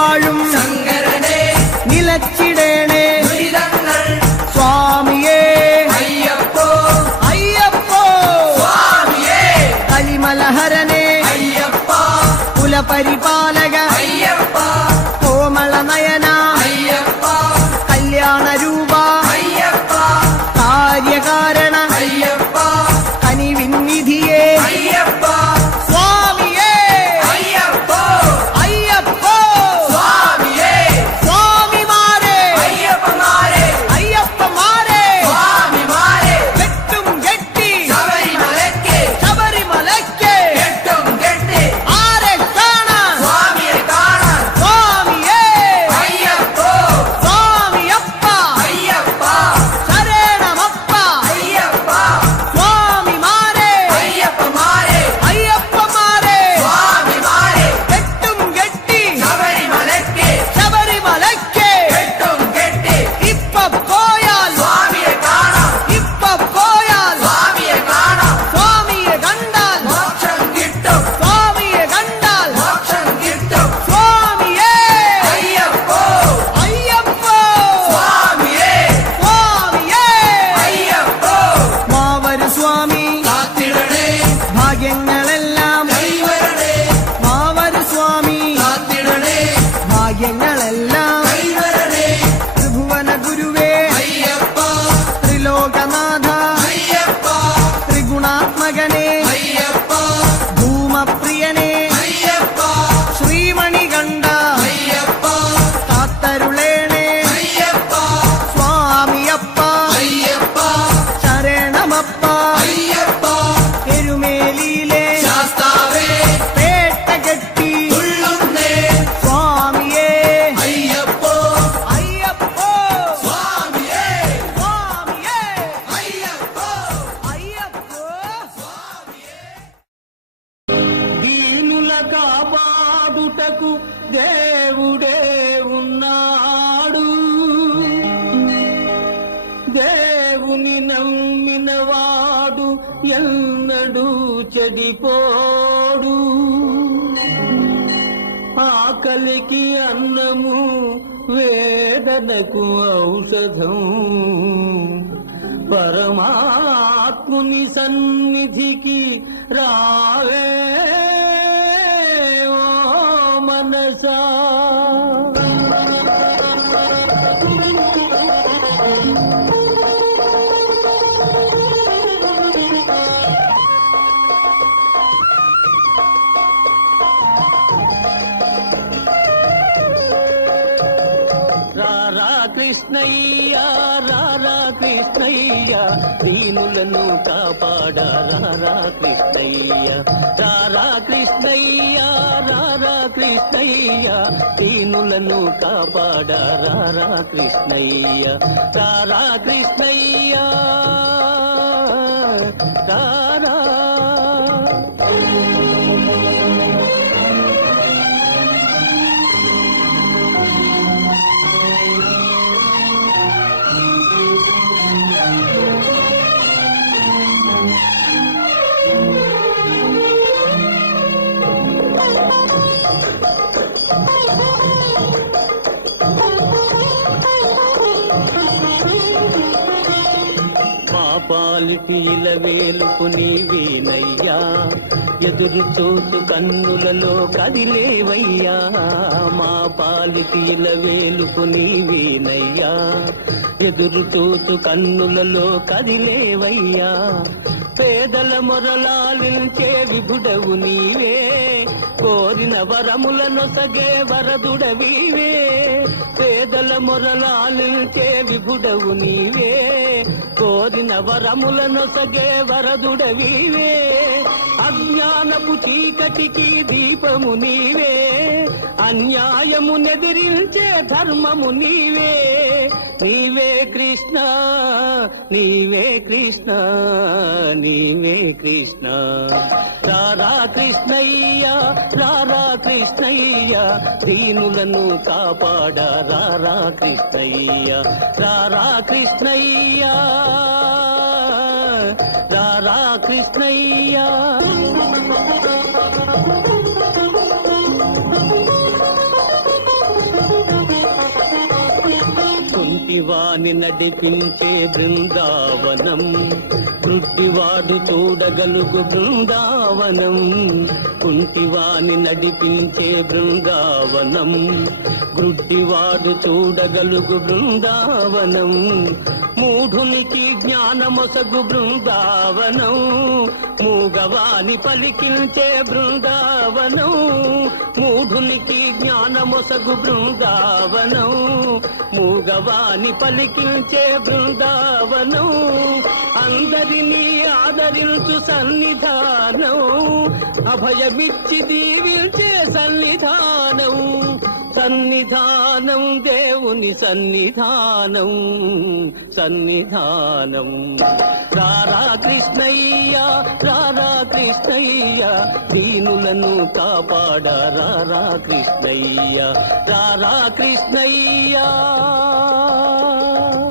വാഴും ശങ്കരനെ നിലച്ചിടേണേ ദുരിതങ്ങൾ സ്വാമിയേ അയ്യപ്പോ അയ്യപ്പോ സ്വാമിയേ കലിമലഹരനെ അയ്യപ്പ കുലപരിപാലക അയ്യപ്പ കോമളനയന അയ്യപ്പ കല്യാണരൂപ അയ്യപ്പ കാര്യകാരണ അയ്യപ്പ കനിവിന്നിധിയേ അയ്യപ്പ സ്വാമിയേ അയ്യപ്പോ അയ്യപ്പോ സ്വാമിയേ സ്വാമിമാരെ അയ്യപ്പമാരെ അയ്യപ്പമാരെ സ്വാമിമാരെ കെട്ടും കെട്ടി ശബരിമലയ്ക്ക് ശബരിമലയ്ക്ക് കെട്ടും കെട്ടി ആരെ കാണാൻ സ്വാമിയെ കാണാൻ സ്വാമിയേ അയ്യപ്പോ സ്വാമിയപ്പ അയ്യപ്പ ശരണമപ്പ അയ്യപ്പ സ്വാമിമാരെ അയ്യപ്പമാരെ അയ്യപ്പമാരെ സ്വാമിമാരെ കെട്ടും കെട്ടി ശബരിമലയ്ക്ക് ശബരിമലയ്ക്ക് കെട്ടും കെട്ടി ഇപ്പ പോയാൽ സ്വാമിയെ കാണാം ഇപ്പ പോയാൽ സ്വാമിയെ കാണാം സ്വാമിയെ കണ്ടാൽ മോക്ഷം കിട്ടും സ്വാമിയെ കണ്ടാൽ മോക്ഷം കിട്ടും സ്വാമിയേ അയ്യപ്പോ അയ്യപ്പോ സ്വാമിയേ സ്വാമിയേ അയ്യപ്പോ മാവരു സ്വാമി കാത്തിടണേ ഭാഗ്യങ്ങളെല്ലാം കൈവരണേ മാവരു സ്വാമി കാത്തിടണേ ഭാഗ്യങ്ങളെല്ലാം കൈവരണേ ത്രിഭുവന ഗുരുവേ അയ്യപ്പ ത്രിലോകനാഥ അയ്യപ്പ ത്രിഗുണാത്മകനെ അയ്യപ്പ ധൂമപ്രിയനെ അയ്യപ്പ ശ്രീമണികണ്ഠ അയ്യപ്പ കാത്തരുളേണേ അയ്യപ്പ സ്വാമിയപ്പ അയ്യപ്പ ശരണമപ്പ അയ്യപ്പ എരുമേലിയിലെ ശാസ്താവേ പേട്ട കെട്ടി തുള്ളുന്നേ സ്വാമിയേ അയ്യപ്പോ അയ്യപ്പോ സ്വാമിയേ സ്വാമിയേ അയ്യപ്പോ అయ్యప్పో దీనుల కాపాడుటకు దేవుడే ఉన్నాడు. దేవుని నమ్మినవాడు ఎన్నడూ చెడిపోడు. ఆకలికి అన్నము, వేదనకు ఔషధం. పరమాత్ముని సన్నిధికి రావే ఓ మనసా. రారా కృష్ణయ్య రారా కృష్ణయ్య దీనులను కాపాడా రారా కృష్ణయ్య. రారా కృష్ణయ్య రారా కృష్ణయ్య దీనులను కాపాడా రారా కృష్ణయ్య. రారా కృష్ణయ్య రారా. పాలిటి ఇలవేలుపు నీవేనయ్యా, ఎదురు చూసు కన్నులలో కదిలేవయ్యా. మా పాలిటి ఇలవేలుపు నీవేనయ్యా, ఎదురు చూసు కన్నులలో కదిలేవయ్యా. పేదల మొరలాలించే విభుడవు నీవే, కోరిన వరములనొసగే వరదుడవీవే. పేదల మొరలాలించే విభుడవు నీవే, కోరిన వరములనొసగే వరదుడవీవే. అజ్ఞానపు చీకటికి దీపము నీవే, అన్యాయము నెదిరించే ధర్మము నీవే. నీవే కృష్ణ నీవే కృష్ణ నీవే కృష్ణ. రారా కృష్ణయ్య రారా కృష్ణయ్య దీనులను కాపాడా రారా కృష్ణయ్య. రారా కృష్ణయ్య రారా కృష్ణయ్య. కుంటివాని నడిపించే బృందావనం, గుడ్డివాడు చూడగలుగు బృందావనం. కుంటివాని నడిపించే బృందావనం, గుడ్డివాడు చూడగలుగు బృందావనం. మూఢునికి జ్ఞానమొసగు బృందావనం, మూగవాని పలికించే బృందావనం. మూఢునికి జ్ఞానమొసగు బృందావనం, మూగవాని పలికించే బృందావనం. అందరినీ ఆదరించు సన్నిధానం, అభయమిచ్చి దీవించే సన్నిధానం. సన్నిధానం దేవుని సన్నిధానం, సన్నిధానం. రారా కృష్ణయ్య, రారా కృష్ణయ్య, దీనులను కాపాడ రారా కృష్ణయ్య, రారా కృష్ణయ్య.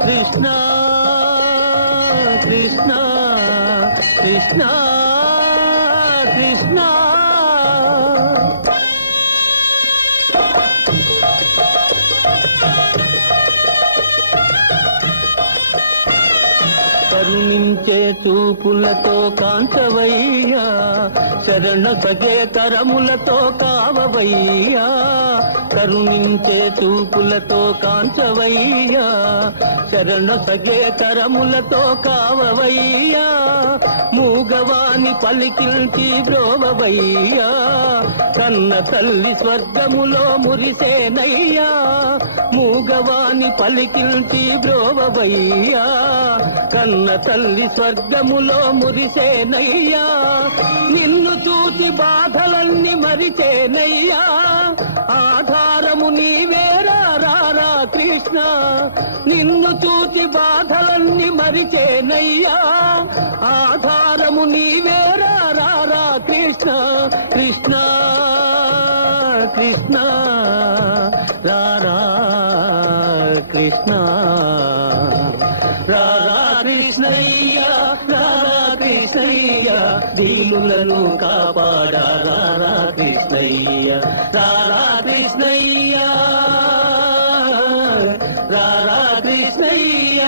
కృష్ణ కృష్ణ కృష్ణ కృష్ణ. కరుణించే చూపులతో కాంచవయ్యా, శరణ సగే కరములతో కావవయ్యా. కరుణించే చూపులతో కాంచవయ్యా, శరణ సగే కరములతో కావవయ్యా. మూగవాని పలికించి బ్రోవవయ్యా, కన్న తల్లి స్వర్గములో మురిసేనయ్యా. మూగవాని పలికించి బ్రోవవయ్యా, కన్న తల్లి స్వర్గములో మురిసేనయ్యా. నిన్ను చూసి బాధలన్నీ మరిచేనయ్యా, ఆధారము నీవేరా రారా కృష్ణ. నిన్ను చూసి బాధలన్నీ మరిచేనయ్యా, ఆధారము నీవేరా రారా కృష్ణ. కృష్ణ కృష్ణ రారా కృష్ణ, రారా కృష్ణయ్య, రారా కృష్ణయ్య, దీనులను కాపాడ రారా కృష్ణయ్య, రారా కృష్ణయ్య, రారా కృష్ణయ్య.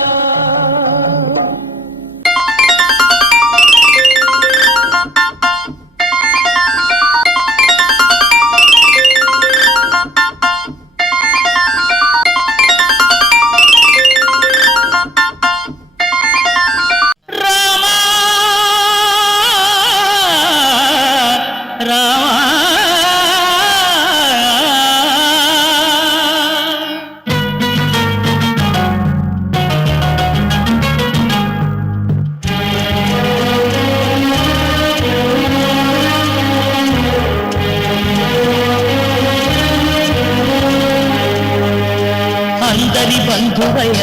అందరి బంధువయ్య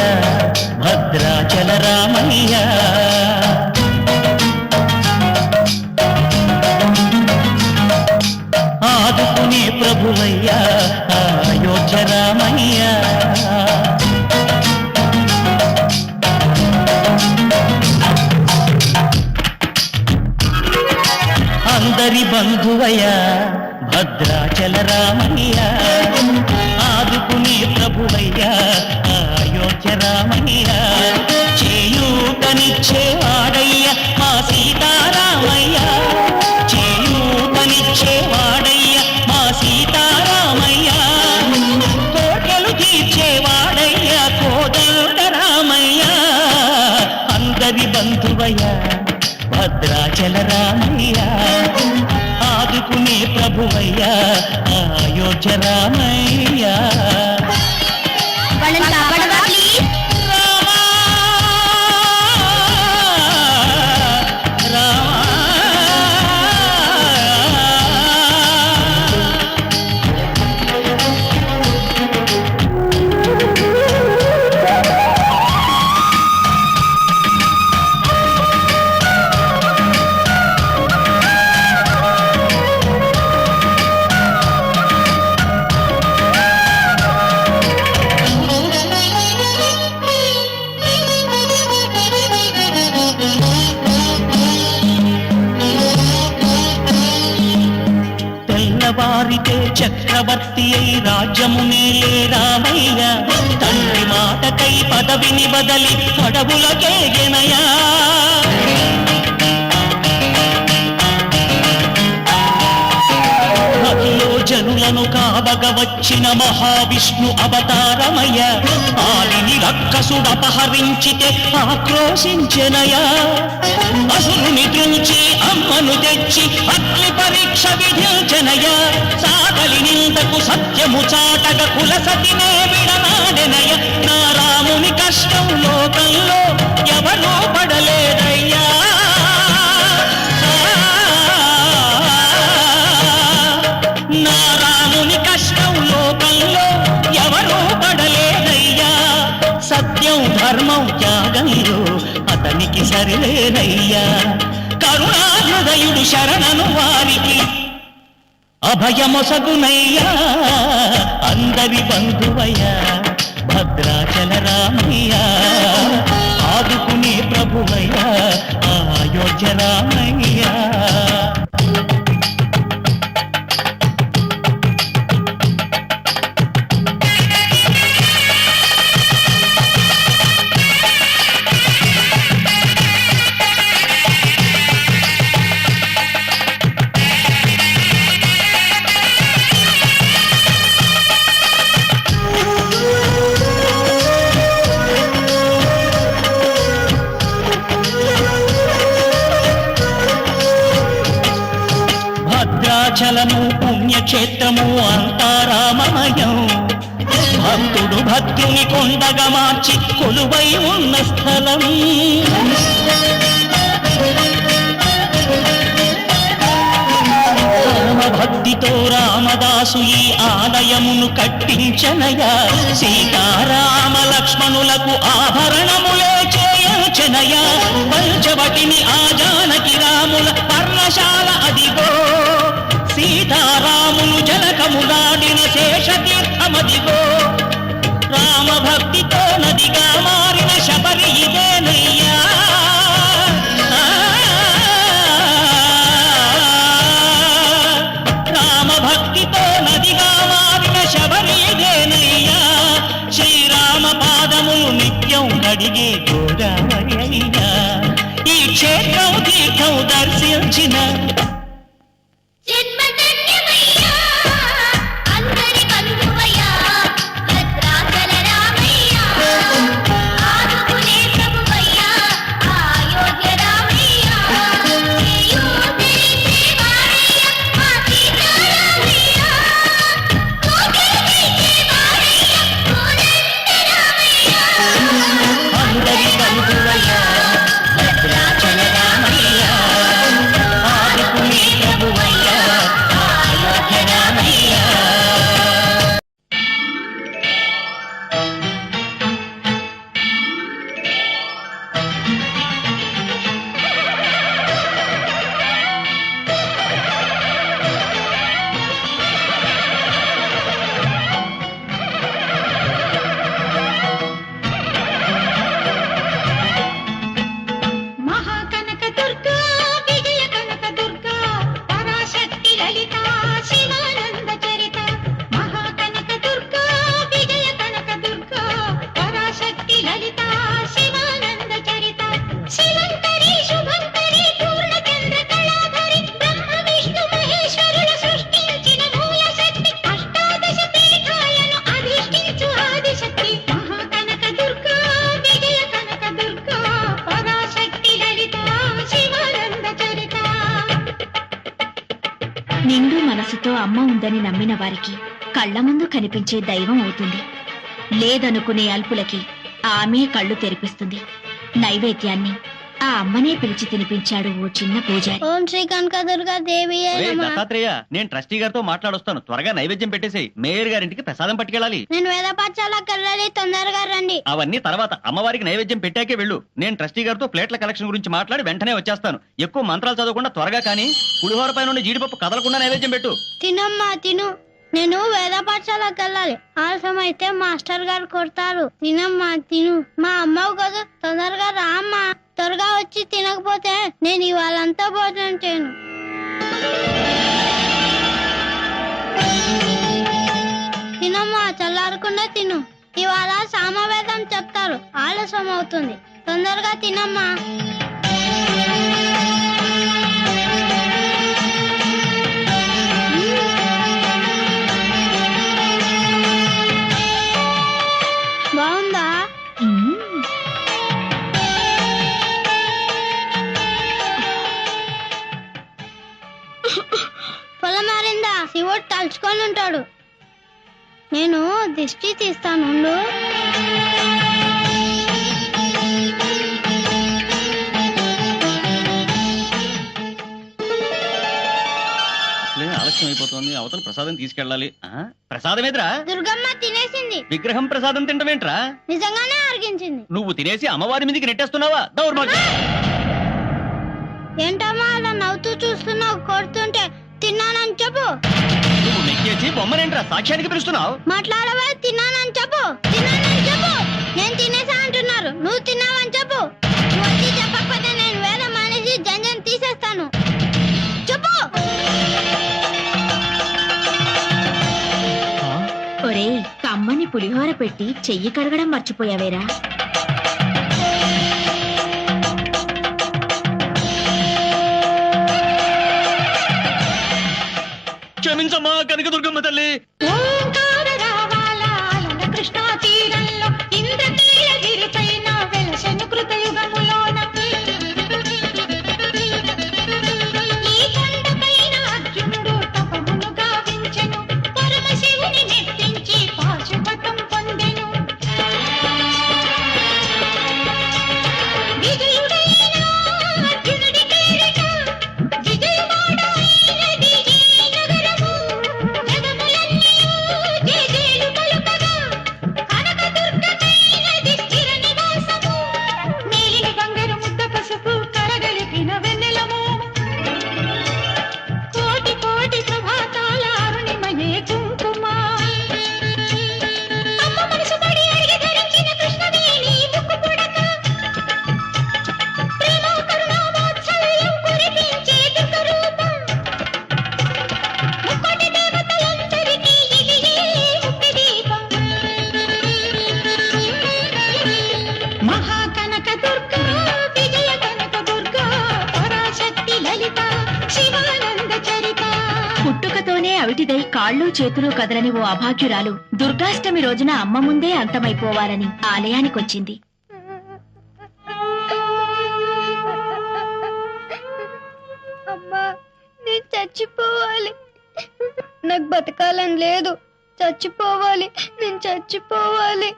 భద్రాచల రామయ్య, ఆదుకునే ప్రభువయ్య అయోధ్య రామయ్య. అందరి బంధువయ్య భద్రాచల రామయ్య, ఆదుకునే ప్రభువయ్య అయోధ్య రామయ్య. చేయూతనిచ్చేవాడయ్య మా సీతారామయ్య, చేయూతనిచ్చేవాడయ్య మా సీతారామయ్య. కోటలు తీర్చేవాడయ్య కోదండ రామయ్య. అందరి బంధువయ్య భద్రాచల రామయ్య, ఆదుకునే ప్రభువయ్య అయోధ్య రామయ్య. చక్రవర్తి అయి రాజ్యము నేలే రామయ్య తండ్రి మాటకై పదవిని బదలి అడవులకేగెనయా అదిలో జనులను కావగ వచ్చిన మహావిష్ణు అవతారమయ్య ఆలిని రక్కసుడు అపహరించితే ఆక్రోశించెనయా అసురుని దృంచి అమ్మను తెచ్చి అగ్ని పరీక్ష విధించనయ సాగలి నిందకు సత్యము చాటగ కులసతినే విడనాడెనయ నా రాముని కష్టం లోకంలో ఎవరూ పడలేదయ్యా నా రాముని కష్టం లోకంలో ఎవరూ పడలేదయ్యా సత్యం ధర్మం త్యాగంలో అతనికి సరిలేనయ్యా కరుణాహృదయుడు శరణను వారికి అభయమొసగునయ్యా అందరి బంధువయ్యా భద్రాచల రామయ్యా ఆదుకునే ప్రభువయ్యా అయోధ్య రామయ్యా భద్రాచలము పుణ్యక్షేత్రము అంతా రామమయం భక్తుడు భద్రుని కొండగా మార్చి కొలువై ఉన్న స్థలం భక్తితో రామదాసు ఈ ఆలయమును కట్టించనయా సీతారామ లక్ష్మణులకు ఆభరణములే చేయచనయా పంచవటిని ఆ జానకి రాముల పర్ణశాల అదిగో సీతారాములు జనకములాడిన శేషతీర్థమదిగో రామ భక్తితో నదిగా మారిన శబరి ఇదేనయ్యా రామ భక్తితో నదిగా మారిన శబరి ఇదేనయ్యా శ్రీరామ పాదములు నిత్యం కడిగే గోదావరి అయ్యా ఈ క్షేత్రం తీర్థం దర్శించిన నిండు మనసుతో అమ్మ ఉందని నమ్మిన వారికి కళ్ల ముందు కనిపించే దైవం అవుతుంది. లేదనుకునే అల్పులకి ఆమె కళ్ళు తెరిపిస్తుంది. నైవేద్యాన్ని ఆ అమ్మనే పిలిచి తినిపించాడు ఓ చిన్న పూజారి. ఓం శ్రీ కనకదుర్గా దేవి దత్తాత్రేయ, నేను ట్రస్టీ గారితో మాట్లాడొస్తాను. త్వరగా నైవేద్యం పెట్టేసేయ్. మేయర్ గారింటికి ప్రసాదం పట్టుకెళ్ళాలి. నేను వేద పాఠశాలకు వెళ్ళాలి, తొందరగా రండి. అవన్నీ తర్వాత, అమ్మవారికి నైవేద్యం పెట్టాకే వెళ్ళు. నేను ట్రస్టీ గారితో ప్లేట్ల కలెక్షన్ గురించి మాట్లాడి వెంటనే వచ్చేస్తాను. ఎక్కువ మంత్రాలు చదవకుండా త్వరగా కానీ పులిహోర పై నుండి జీడిపప్పు కదలకుండా నైవేద్యం పెట్టు. తినమ్మా తిను. నేను వేద పాఠశాలకు వెళ్ళాలి. ఆలస్యం అయితే మాస్టర్ గారు కొడతారు. తినమ్మా తిను. మా అమ్మవు కదా, తొందరగా రా అమ్మా. త్వరగా వచ్చి తినకపోతే నేను ఇవాళంతా భోజనం చేయను. తినమ్మా, చల్లారకుండా తిను. ఇవాళ సామవేదం చెప్తారు, ఆలస్యం అవుతుంది. తొందరగా తినమ్మా. బాగుందా? పొలం మారిందా? శివుడు తలుచుకొని ఉంటాడు. నేను దిష్టి తీస్తాను ఉండు. అసలే ఆలస్యం అయిపోతుంది, అవతల ప్రసాదం తీసుకెళ్ళాలి. ప్రసాదం ఎదురా? దుర్గమ్మ తినేసింది. విగ్రహం ప్రసాదం తింటమేంట్రా? నిజంగానే అరిగించింది. నువ్వు తినేసి అమ్మవారి మీదకి నెట్టేస్తున్నావా? దౌర్భాగ్యం! ఏంటమ్మా అలా నవ్వుతూ చూస్తున్నావు? కొడుతుంటే తిన్నానని చెప్పు. నువ్వు నెక్కేసి బొమ్మనేంట్రా సాక్ష్యానికి పిలుస్తున్నావు? మాట్లాడవా? తిన్నానని చెప్పు. తిన్నానని చెప్పు. నేను తినేసా అంటున్నారు, నువ్వు తిన్నావని చెప్పు. నువ్వు వచ్చి చెప్పకపోతే నేను వేరే మానేసి జంజం తీసేస్తాను. చెప్పు. ఒరేయ్, కమ్మని పులిహోర పెట్టి చెయ్యి కడగడం మర్చిపోయావేరా? క్షమించమ్మా కనకదుర్గమ్మ తల్లి. కృష్ణా తీరంలో ఇంద్రకీలగిరి పైన వెలసెను కృతయుగములోన ఈ కొండపైన అర్జునుడు తపమును గావించెను, పరమశివుని మెప్పించి పాశుపతం పొందెను. విజయుడైన అర్జునుడి పేరిట విజయవాడైనది ఈ నగరము. జగములన్నీయు జేజేలు పలుకగా కనకదుర్గకైనది స్థిర నివాసము. నీలిమి బంగారు ముద్ద పసుపు కరగలిపిన వెన్నెలము. కోటి కోటి ప్రభాతాల అరుణిమయే కుంకుమ. అమ్మ మనసు పడి అడిగి ధరించిన కృష్ణవేణి ముక్కు పుడక. ప్రేమ కరుణ వాత్సల్యం కురిపించే దుర్గ రూపం. ముక్కోటి దేవతలందరికీ ఇది ముక్తి దీపం. మహాకనక దుర్గా, విజయ కనక దుర్గా, పరాశక్తి లలిత, శివానంద చరిత. పుట్టుకతోనే అవిటిదై కాళ్ళు చేతులు కదలని ఓ అభాగ్యురాలు దుర్గాష్టమి రోజున అమ్మ ముందే అంతమైపోవాలని ఆలయానికొచ్చింది. అమ్మా, నేను చచ్చిపోవాలి. నాకు బతకాలని లేదు. చచ్చిపోవాలి, నేను చచ్చిపోవాలి.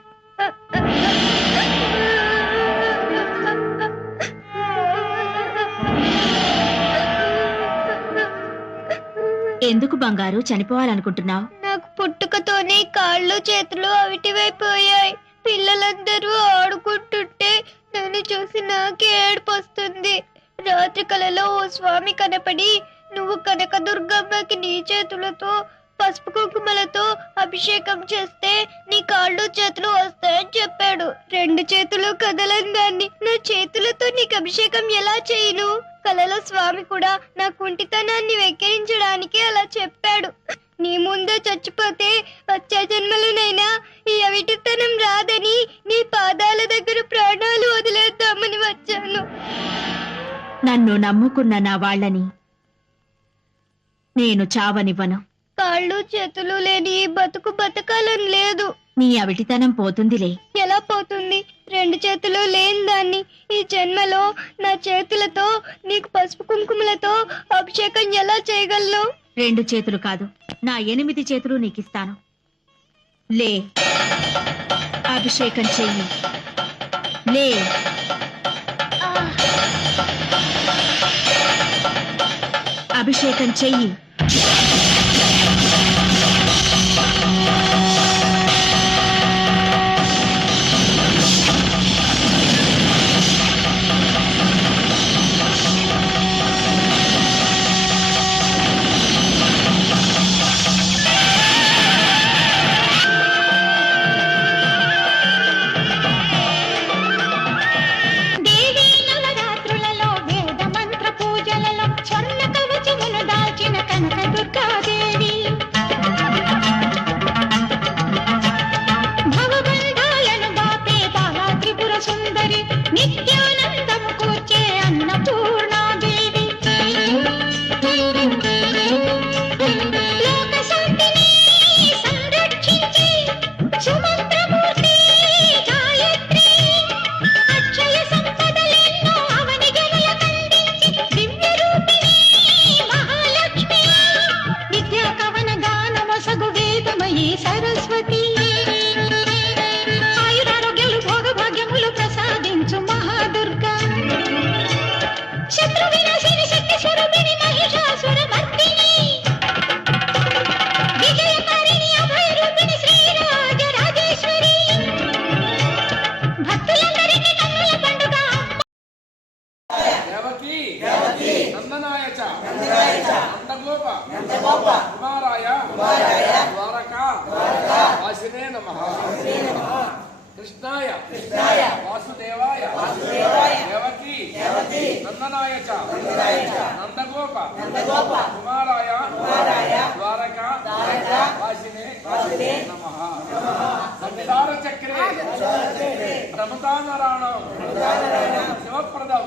ఎందుకు బంగారు చనిపోవాలనుకుంటున్నావు? నాకు పుట్టుకతోనే కాళ్ళు చేతులు అవిటివైపోయాయి. పిల్లలందరూ ఆడుకుంటుంటే నన్ను చూసి నాకే ఏడుపు వస్తుంది. రాత్రి కలలో ఓ స్వామి కనపడి, నువ్వు కనకదుర్గమ్మకి నీ చేతులతో పసుపు కుంకుమలతో అభిషేకం చేస్తే నీ కాళ్ళు చేతులు వస్తాయని చెప్పాడు. 2 చేతులు కదలని దాన్ని నా చేతులతో నీకు అభిషేకం ఎలా చేయను? కలలో స్వామి కూడా నా కుంటితనాన్ని వెక్కిరించడానికి అలా చెప్పాడు. నీ ముందే చచ్చిపోతే వచ్చే జన్మలోనైనా ఈ అవిటితనం రాదని నీ పాదాల దగ్గర ప్రాణాలు వదిలేద్దామని వచ్చాను. నన్ను నమ్ముకున్న నా వాళ్ళని నేను చావనివ్వను. కాళ్ళు చేతులు లేని ఈ బతుకు బతకాలని లేదు. నీ అవిటితనం పోతుందిలే. ఎలా పోతుంది? 2 చేతులు లేని దాన్ని ఈ జన్మలో నా చేతులతో నీకు పసుపు కుంకుమలతో అభిషేకం ఎలా చేయగలను? 2 చేతులు కాదు, నా 8 చేతులు నీకిస్తాను. లే, అభిషేకం చెయ్యి. లే. అభిషేకం చెయ్యి. దేవీ నవరాత్రులలో వేద మంత్ర పూజలలో స్వర్ణ కవచమును దాల్చిన కనక నిత్యానందము కూర్చే అన్నపూర్ణాదేవి లోక శాంతిని సంరక్షించి సుమంత్రమూర్తి గాయత్రి అక్షయ సంపదలెన్నో అవని గనులకందించి దివ్య రూపిణి మహాలక్ష్మి విద్యా కవన గానమొసగు వేదమయీ సరస్వతి ఆయురారోగ్యాలు భోగభాగ్యములు ప్రసాదించు మహాదుర్గా శత్రు వినాశిని శక్తి స్వరూపిణి మహిషాసుర మర్దిని విజయకారిణి అభయ రూపిణి శ్రీరాజరాజేశ్వరి భక్తులందరికీ కన్నుల పండుగ దేవకీ నందనాయ చ నందగోప కుమారాయ ద్వారకా వాసినే నమః కృష్ణాయ వాసుదేవాయ దేవకీ నందనాయ చ నందగోప కుమారాయ ద్వారకా వాసినే నమః సంసార చక్రే ప్రమతానరాణం శివప్రదం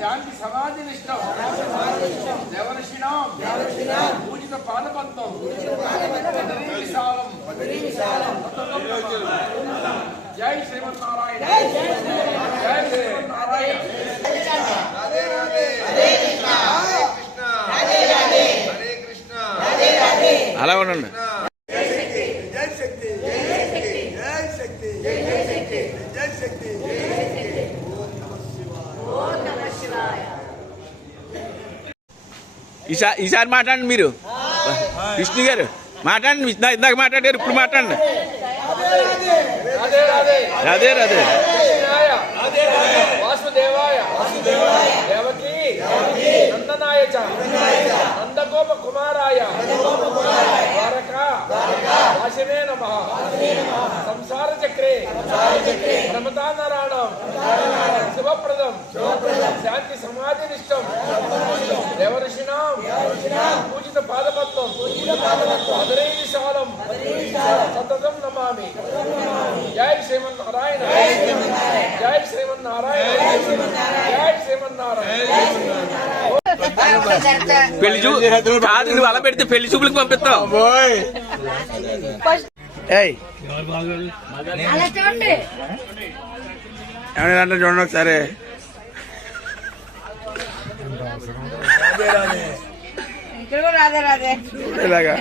శాంతి సమాధినిష్టం దేవర్షిణాం పూజిత పాదపద్మం విశాలం జై శ్రీమన్నారాయణ జై శ్రీమన్నారాయణ అలా ఉండండి. ఈసారి మాట్లాడండి మీరు విష్ణు గారు మాట్లాడండి. ఇందాక మాట్లాడారు, ఇప్పుడు మాట్లాడండి. రాధే రాధే వాసుదేవాయ దేవకీ నందనాయ చ నందగోప కుమారాయ ద్వారకా వాసినే నమః సంసార చక్రే ప్రమతానరాణం శివప్రదం శాంతి సమాధినిష్టం దేవర్షిణాం పూజిత పాదపద్మం అదరే విశాలం సతతం నమామి. జై శ్రీమన్నారాయణ జై శ్రీమన్నారాయణ జై శ్రీమన్నారాయణ. పెళ్లి కాదు, నువ్వు అలా పెడితే పెళ్లి చూపులకు పంపిస్తావు. ఏమైనా చూడండి ఒకసారి. ఇలాగా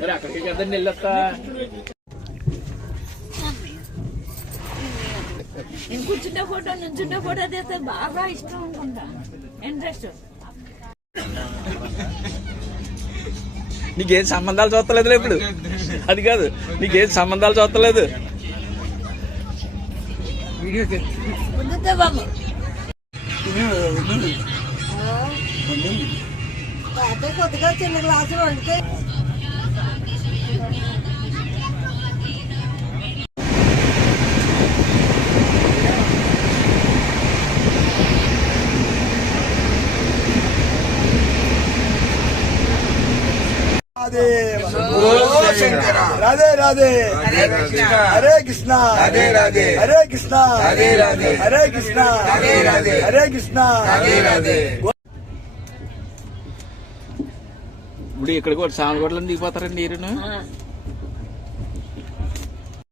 మరి అక్కడికి కదండి వెళ్ళొస్తా. నేను కూర్చుంటే ఫోటో నుంచుంటే ఫోటో తీస్తే బాగా ఇష్టం అనుకుంటా, ఇంట్రెస్ట్. నీకేం సంబంధాలు చూస్తలేదు ఇప్పుడు. అది కాదు, నీకేం సంబంధాలు చూస్తలేదు. వద్దుతే బాబు కొద్దిగా చిన్న గ్లాసు వండితే రాధే రాధే హరే కృష్ణ హరే రాధే హరే కృష్ణ హరే రాధే హరే కృష్ణ హరే రాధే హరే కృష్ణ హరే రాధే. ఇప్పుడు ఇక్కడ కూడా సామగొడ్లను దిగిపోతారండి. నీరును